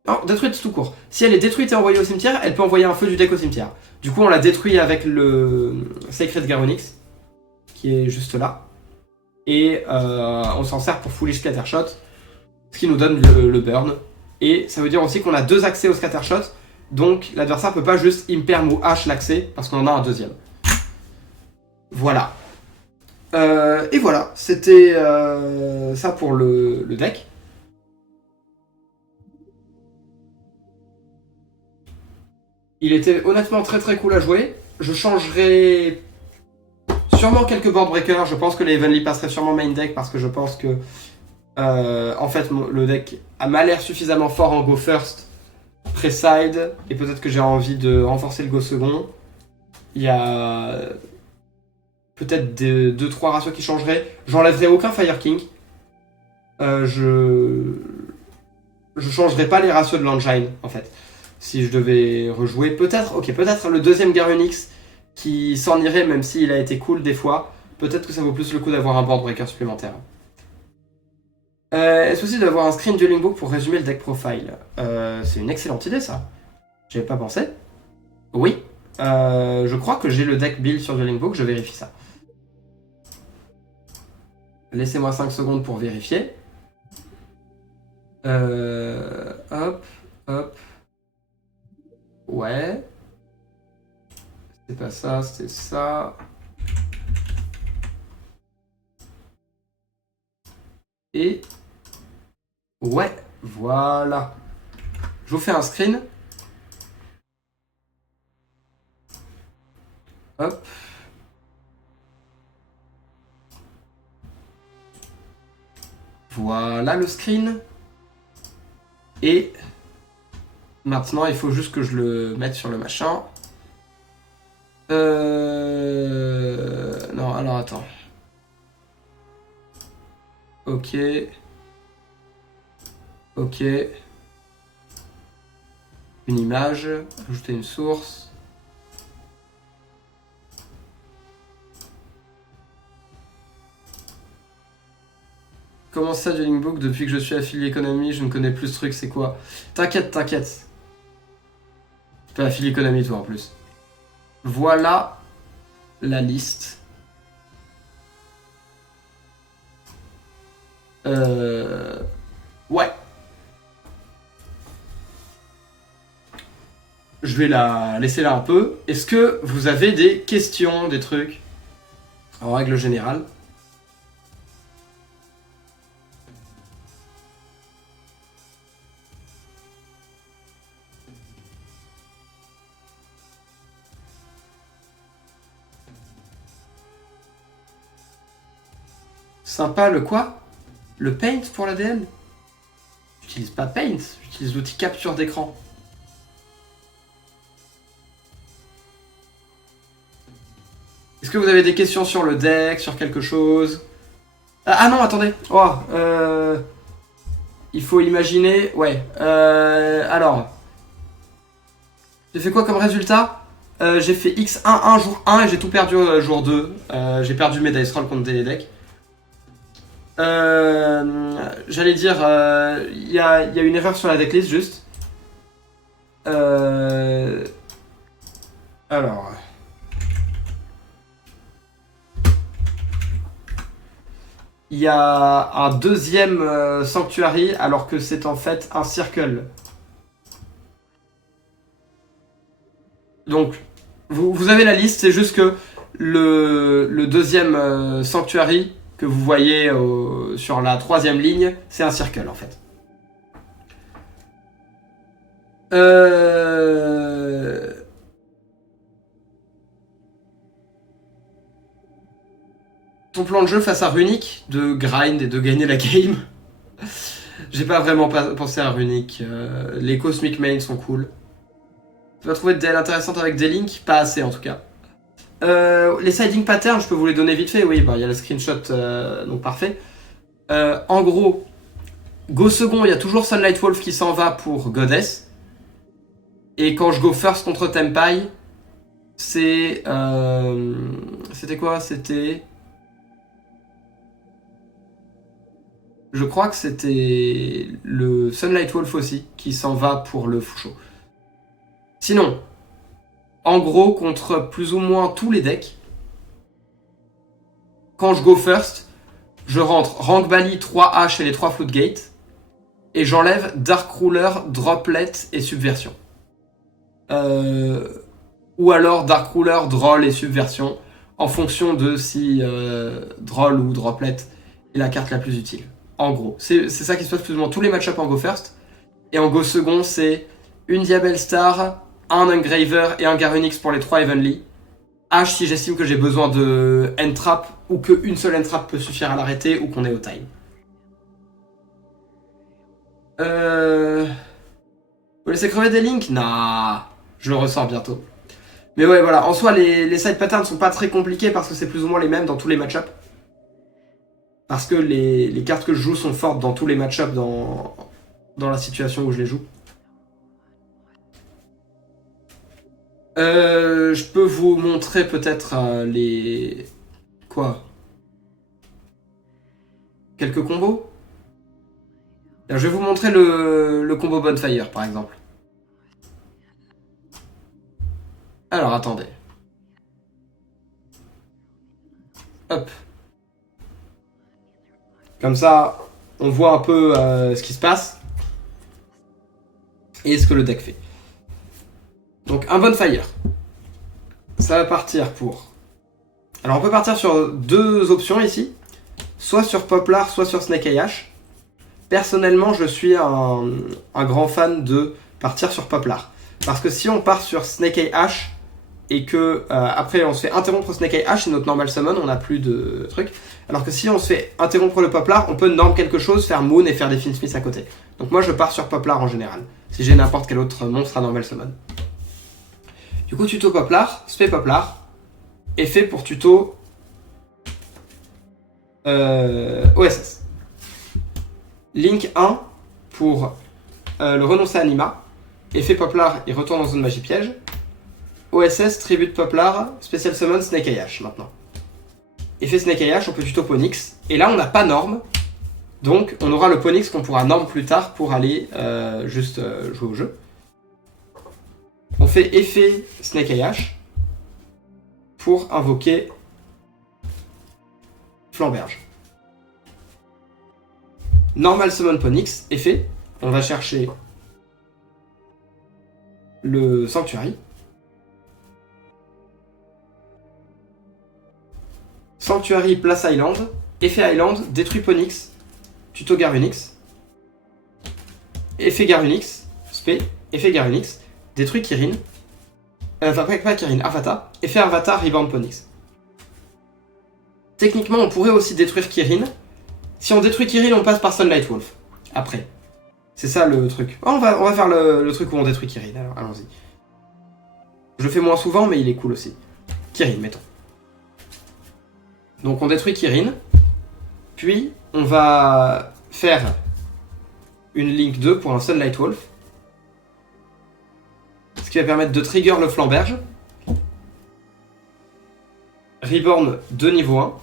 Non, détruite tout court. Si elle est détruite et envoyée au cimetière, elle peut envoyer un feu du deck au cimetière. Du coup, on la détruit avec le Sacred Garonix, qui est juste là. Et on s'en sert pour Foolish Scattershot, ce qui nous donne le burn. Et ça veut dire aussi qu'on a 2 accès au Scattershot, donc l'adversaire peut pas juste imperm ou H l'accès, parce qu'on en a un deuxième. Voilà. Et voilà, c'était ça pour le deck. Il était honnêtement très très cool à jouer. Je changerai sûrement quelques board breakers. Je pense que les Evenly passeraient sûrement main deck parce que je pense que en fait le deck m'a l'air suffisamment fort en go first, pré-side, et peut-être que j'ai envie de renforcer le go second. Il y a peut-être 2-3 ratios qui changeraient. J'enlèverai aucun Fire King. Je changerai pas les ratios de l'engine en fait. Si je devais rejouer, peut-être le deuxième Garonix qui s'en irait même s'il a été cool des fois. Peut-être que ça vaut plus le coup d'avoir un board breaker supplémentaire. Est-ce aussi d'avoir un screen dueling book pour résumer le deck profile? C'est une excellente idée ça. J'y avais pas pensé. Oui. Je crois que j'ai le deck build sur dueling book, je vérifie ça. Laissez-moi 5 secondes pour vérifier. Hop, hop. Ouais. C'est pas ça, c'est ça. Et... ouais, voilà. Je vous fais un screen. Hop. Voilà le screen. Et... maintenant, il faut juste que je le mette sur le machin. Non, alors attends. Ok. Ok. Une image. Ajouter une source. Comment ça, Dueling Book? Depuis que je suis affilié économie, je ne connais plus ce truc, c'est quoi? T'inquiète, t'inquiète. Tu peux affilier économie, toi, en plus. Voilà la liste. Ouais. Je vais la laisser là un peu. Est-ce que vous avez des questions, des trucs? En règle générale. Sympa, le quoi? Le Paint pour l'ADN? J'utilise pas Paint, j'utilise l'outil capture d'écran. Est-ce que vous avez des questions sur le deck, sur quelque chose? Ah non, attendez. Oh, il faut imaginer... ouais. Alors... j'ai fait quoi comme résultat? J'ai fait X1 jour 1 et j'ai tout perdu jour 2. J'ai perdu mes dice roll contre des decks. J'allais dire... il y a une erreur sur la decklist juste. Alors... il y a un deuxième Sanctuary alors que c'est en fait un Circle. Donc, vous avez la liste, c'est juste que le deuxième Sanctuary que vous voyez sur la troisième ligne, c'est un Circle en fait. Ton plan de jeu face à Runic, de grind et de gagner la game. J'ai pas vraiment pensé à Runic. Les Cosmic Main sont cool. Tu vas trouver des DL intéressantes avec des links. Pas assez en tout cas. Les siding patterns, je peux vous les donner vite fait. Oui, bah, y a le screenshot, donc parfait. En gros, go second, il y a toujours Sunlight Wolf qui s'en va pour Goddess. Et quand je go first contre Tempai, c'est... C'était quoi? C'était... Je crois que c'était le Sunlight Wolf aussi qui s'en va pour le Fusho. Sinon, en gros, contre plus ou moins tous les decks, quand je go first, je rentre Rank Bali 3H et les 3 Floodgate, et j'enlève Dark Ruler, Droplet et Subversion. Ou alors Dark Ruler, Droll et Subversion, en fonction de si Droll ou Droplet est la carte la plus utile. En gros, c'est ça qui se passe plus ou moins tous les match-ups en go first. Et en go second, c'est une Diabell Star, un Engraver et un Garunix pour les 3 Evenly. H si j'estime que j'ai besoin de Entrap ou qu'une seule Entrap peut suffire à l'arrêter ou qu'on est au time. Vous laissez crever des links? Nah, je le ressors bientôt. Mais ouais, voilà, en soi, les side patterns sont pas très compliqués parce que c'est plus ou moins les mêmes dans tous les match-ups. Parce que les cartes que je joue sont fortes dans tous les match-ups dans la situation où je les joue. Je peux vous montrer peut-être les... Quoi? Quelques combos? Alors, je vais vous montrer le combo Bonfire, par exemple. Alors, attendez. Hop. Comme ça, on voit un peu ce qui se passe. Et ce que le deck fait. Donc, un Bonfire. Ça va partir pour... Alors, on peut partir sur deux options ici. Soit sur Poplar, soit sur Snake AH. Personnellement, je suis un grand fan de partir sur Poplar. Parce que si on part sur Snake AH et que après on se fait interrompre Snake AH, c'est notre normal summon, on n'a plus de trucs. Alors que si on se fait interrompre le Poplar, on peut norm quelque chose, faire Moon et faire des Finsmith à côté. Donc moi je pars sur Poplar en général. Si j'ai n'importe quel autre monstre à normal summon. Du coup, tuto Poplar, spé Poplar, est fait pour tuto OSS. Link 1 pour le renoncer à Anima. Effet Poplar, il retourne en zone magie piège. OSS, tribute Poplar, spécial summon Snake AH maintenant. Effet Snake AH, on peut tuto Ponix. Et là, on n'a pas norme. Donc, on aura le Ponix qu'on pourra norme plus tard pour aller juste jouer au jeu. On fait effet Snake AH pour invoquer Flamberge. Normal Summon Ponix, effet. On va chercher le Sanctuary. Sanctuary place Island. Effet Island, détruit Ponix. Tuto Garunix. Effet Garunix. Spé. Effet Garunix. Détruit Kirin. Enfin, pas Kirin, Arvata. Effet Arvata, Reborn Ponix. Techniquement, on pourrait aussi détruire Kirin. Si on détruit Kirin, on passe par Sunlight Wolf. Après. C'est ça le truc. Oh, on va faire le truc où on détruit Kirin, alors allons-y. Je le fais moins souvent, mais il est cool aussi. Kirin, mettons. Donc on détruit Kirin. Puis, on va faire une Link 2 pour un Sunlight Wolf. Ce qui va permettre de trigger le Flamberge. Reborn de niveau 1.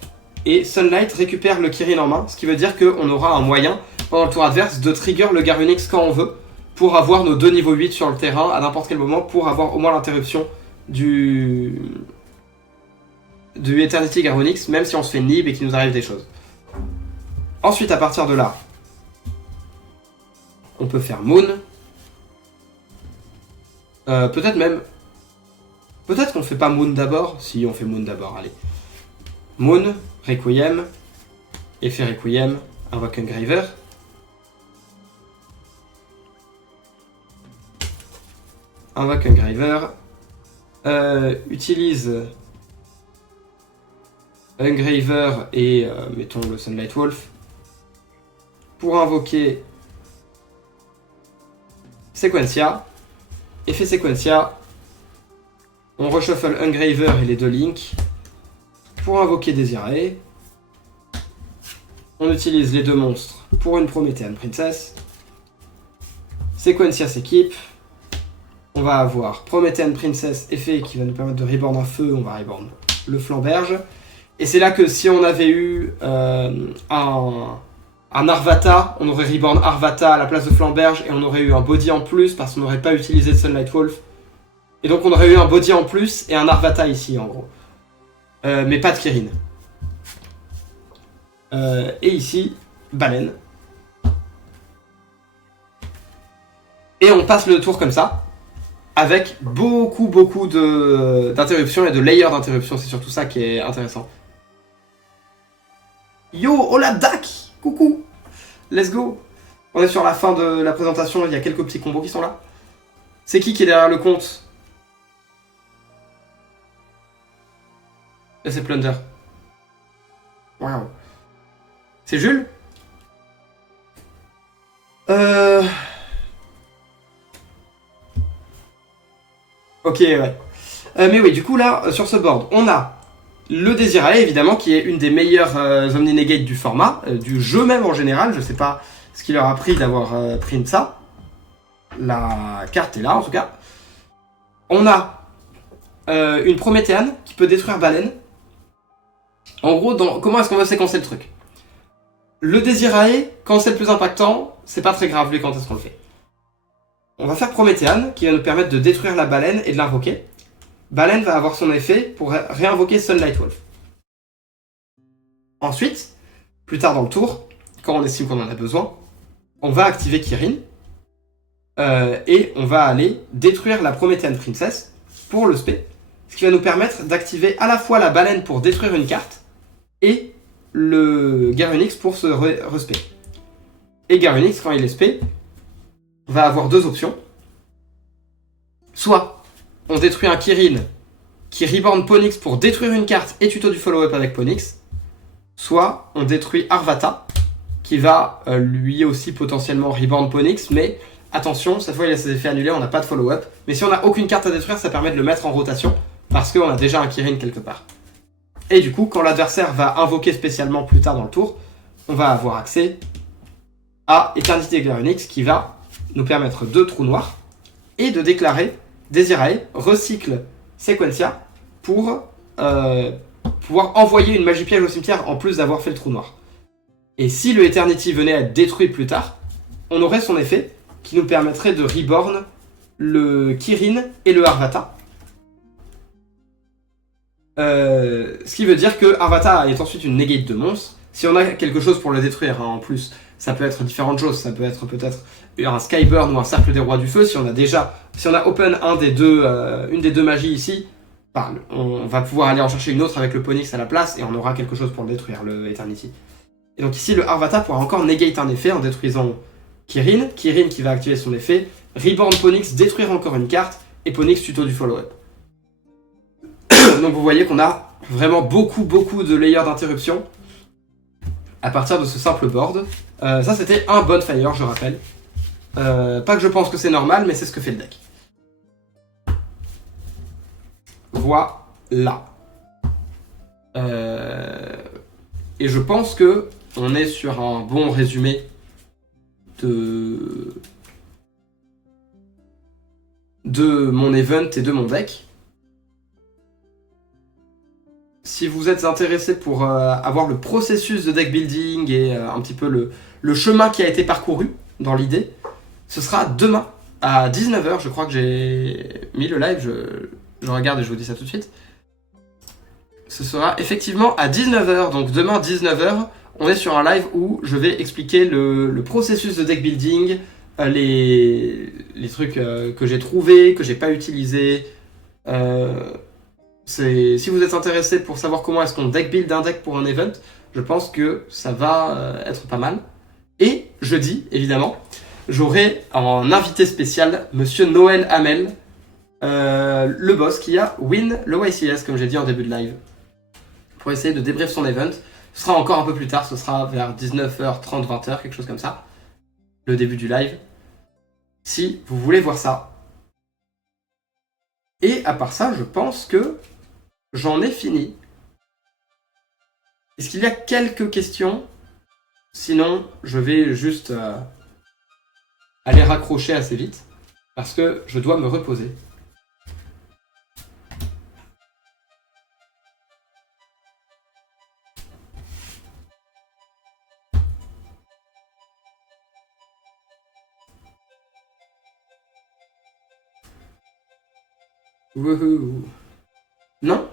Et Sunlight récupère le Kirin en main, ce qui veut dire qu'on aura un moyen, pendant le tour adverse, de trigger le Garunix quand on veut, pour avoir nos 2 niveaux 8 sur le terrain à n'importe quel moment, pour avoir au moins l'interruption du Eternity Garunix, même si on se fait nib et qu'il nous arrive des choses. Ensuite, à partir de là, on peut faire Moon. Peut-être même... Peut-être qu'on fait pas Moon d'abord. Si, on fait Moon d'abord, allez. Moon, Requiem, effet Requiem, invoque Engraver. Invoque Engraver. Utilise Engraver et mettons le Sunlight Wolf pour invoquer Sequentia. Effet Sequentia. On reshuffle Engraver et les deux links pour invoquer Desirae. On utilise les deux monstres pour une Promethean Princess. Sequentia s'équipe. On va avoir Promethean Princess, effet qui va nous permettre de reborn un feu. On va reborn le Flamberge. Et c'est là que si on avait eu un Arvata, on aurait reborn Arvata à la place de Flamberge et on aurait eu un body en plus parce qu'on n'aurait pas utilisé de Sunlight Wolf. Et donc on aurait eu un body en plus et un Arvata ici en gros. Mais pas de Kirin. Et ici, Baleine. Et on passe le tour comme ça, avec beaucoup d'interruptions et de layers d'interruptions. C'est surtout ça qui est intéressant. Yo, hola Dak, coucou, let's go. On est sur la fin de la présentation, il y a quelques petits combos qui sont là. C'est qui est derrière le compte? Et c'est Plunder. Waouh. C'est Jules? Ok, ouais. Mais oui, du coup là, sur ce board, on a le Desirae, évidemment, qui est une des meilleures Omni-Negate du format, du jeu même en général. Je sais pas ce qu'il leur a pris d'avoir pris ça. La carte est là, en tout cas. On a une Prométhéane qui peut détruire Baleine. En gros, comment est-ce qu'on va séquencer le truc? Le Desirae, quand c'est le plus impactant, c'est pas très grave, lui, quand est-ce qu'on le fait. On va faire Prométhéane, qui va nous permettre de détruire la baleine et de l'invoquer. Baleine va avoir son effet pour réinvoquer Sunlight Wolf. Ensuite, plus tard dans le tour, quand on estime qu'on en a besoin, on va activer Kirin, et on va aller détruire la Promethean Princess pour le spé, ce qui va nous permettre d'activer à la fois la baleine pour détruire une carte, et le Garunix pour se respé. Et Garunix, quand il est spé, va avoir deux options. Soit on détruit un Kirin qui reborn Ponix pour détruire une carte et tuto du follow-up avec Ponix. Soit on détruit Arvata qui va lui aussi potentiellement reborn Ponix, mais attention, cette fois il a ses effets annulés, on n'a pas de follow-up. Mais si on n'a aucune carte à détruire, ça permet de le mettre en rotation parce qu'on a déjà un Kirin quelque part. Et du coup, quand l'adversaire va invoquer spécialement plus tard dans le tour, on va avoir accès à Éternité Garunix qui va nous permettre deux trous noirs et de déclarer Desirae recycle Sequentia pour pouvoir envoyer une magie piège au cimetière en plus d'avoir fait le trou noir. Et si le Eternity venait à être détruit plus tard, on aurait son effet qui nous permettrait de reborn le Kirin et le Arvata. Ce qui veut dire que Arvata est ensuite une negate de monstre. Si on a quelque chose pour le détruire, hein, en plus, ça peut être différentes choses. Ça peut être peut-être un Skyburn ou un Cercle des Rois du Feu. Si on a open une des deux magies ici, on va pouvoir aller en chercher une autre avec le Ponix à la place et on aura quelque chose pour le détruire, le Eternity. Et donc ici, le Arvata pourra encore negate un effet en détruisant Kirin qui va activer son effet, reborn Ponix, détruire encore une carte, et Ponix tuto du follow-up. Donc vous voyez qu'on a vraiment beaucoup de layers d'interruption à partir de ce simple board. Ça c'était un Bonfire, je rappelle. Pas que je pense que c'est normal, mais c'est ce que fait le deck. Voilà. Et je pense que on est sur un bon résumé de mon event et de mon deck. Si vous êtes intéressé pour avoir le processus de deck building et un petit peu le chemin qui a été parcouru dans l'idée, ce sera demain à 19h. Je crois que j'ai mis le live, je regarde et je vous dis ça tout de suite. Ce sera effectivement à 19h, donc demain 19h, on est sur un live où je vais expliquer le processus de deck building, les trucs que j'ai trouvés, que j'ai pas utilisés. Si vous êtes intéressé pour savoir comment est-ce qu'on deck build un deck pour un event, je pense que ça va être pas mal. Et jeudi, évidemment, j'aurai en invité spécial Monsieur Noël Hamel, le boss qui a win le YCS, comme j'ai dit en début de live, pour essayer de débrief son event. Ce sera encore un peu plus tard, ce sera vers 19h30, 20h, quelque chose comme ça, le début du live, si vous voulez voir ça. Et à part ça, je pense que j'en ai fini. Est-ce qu'il y a quelques questions? Sinon, je vais juste aller raccrocher assez vite, parce que je dois me reposer. Wouhou. Non?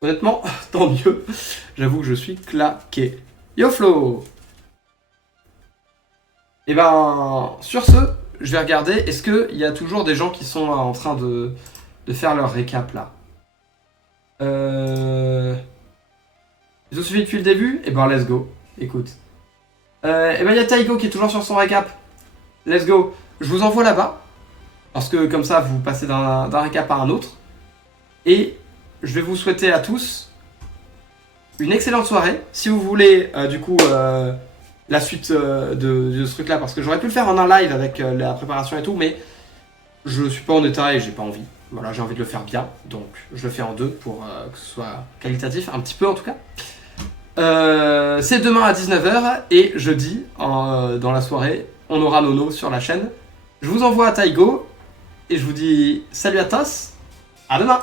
Honnêtement, tant mieux. J'avoue que je suis claqué. Yo Flo! Et ben, sur ce, je vais regarder, est-ce qu'il y a toujours des gens qui sont en train de faire leur récap là? Ils ont suivi depuis le début? Et ben, let's go. Écoute. Et ben, il y a Taigo qui est toujours sur son récap. Let's go. Je vous envoie là-bas. Parce que comme ça, vous passez d'un récap à un autre. Et je vais vous souhaiter à tous une excellente soirée. Si vous voulez, du coup, la suite de ce truc-là, parce que j'aurais pu le faire en un live avec la préparation et tout, mais je suis pas en état et j'ai pas envie. Voilà, j'ai envie de le faire bien, donc je le fais en deux pour que ce soit qualitatif, un petit peu en tout cas. C'est demain à 19h et jeudi, dans la soirée, on aura Nono sur la chaîne. Je vous envoie à Taigo et je vous dis salut à tous, à demain!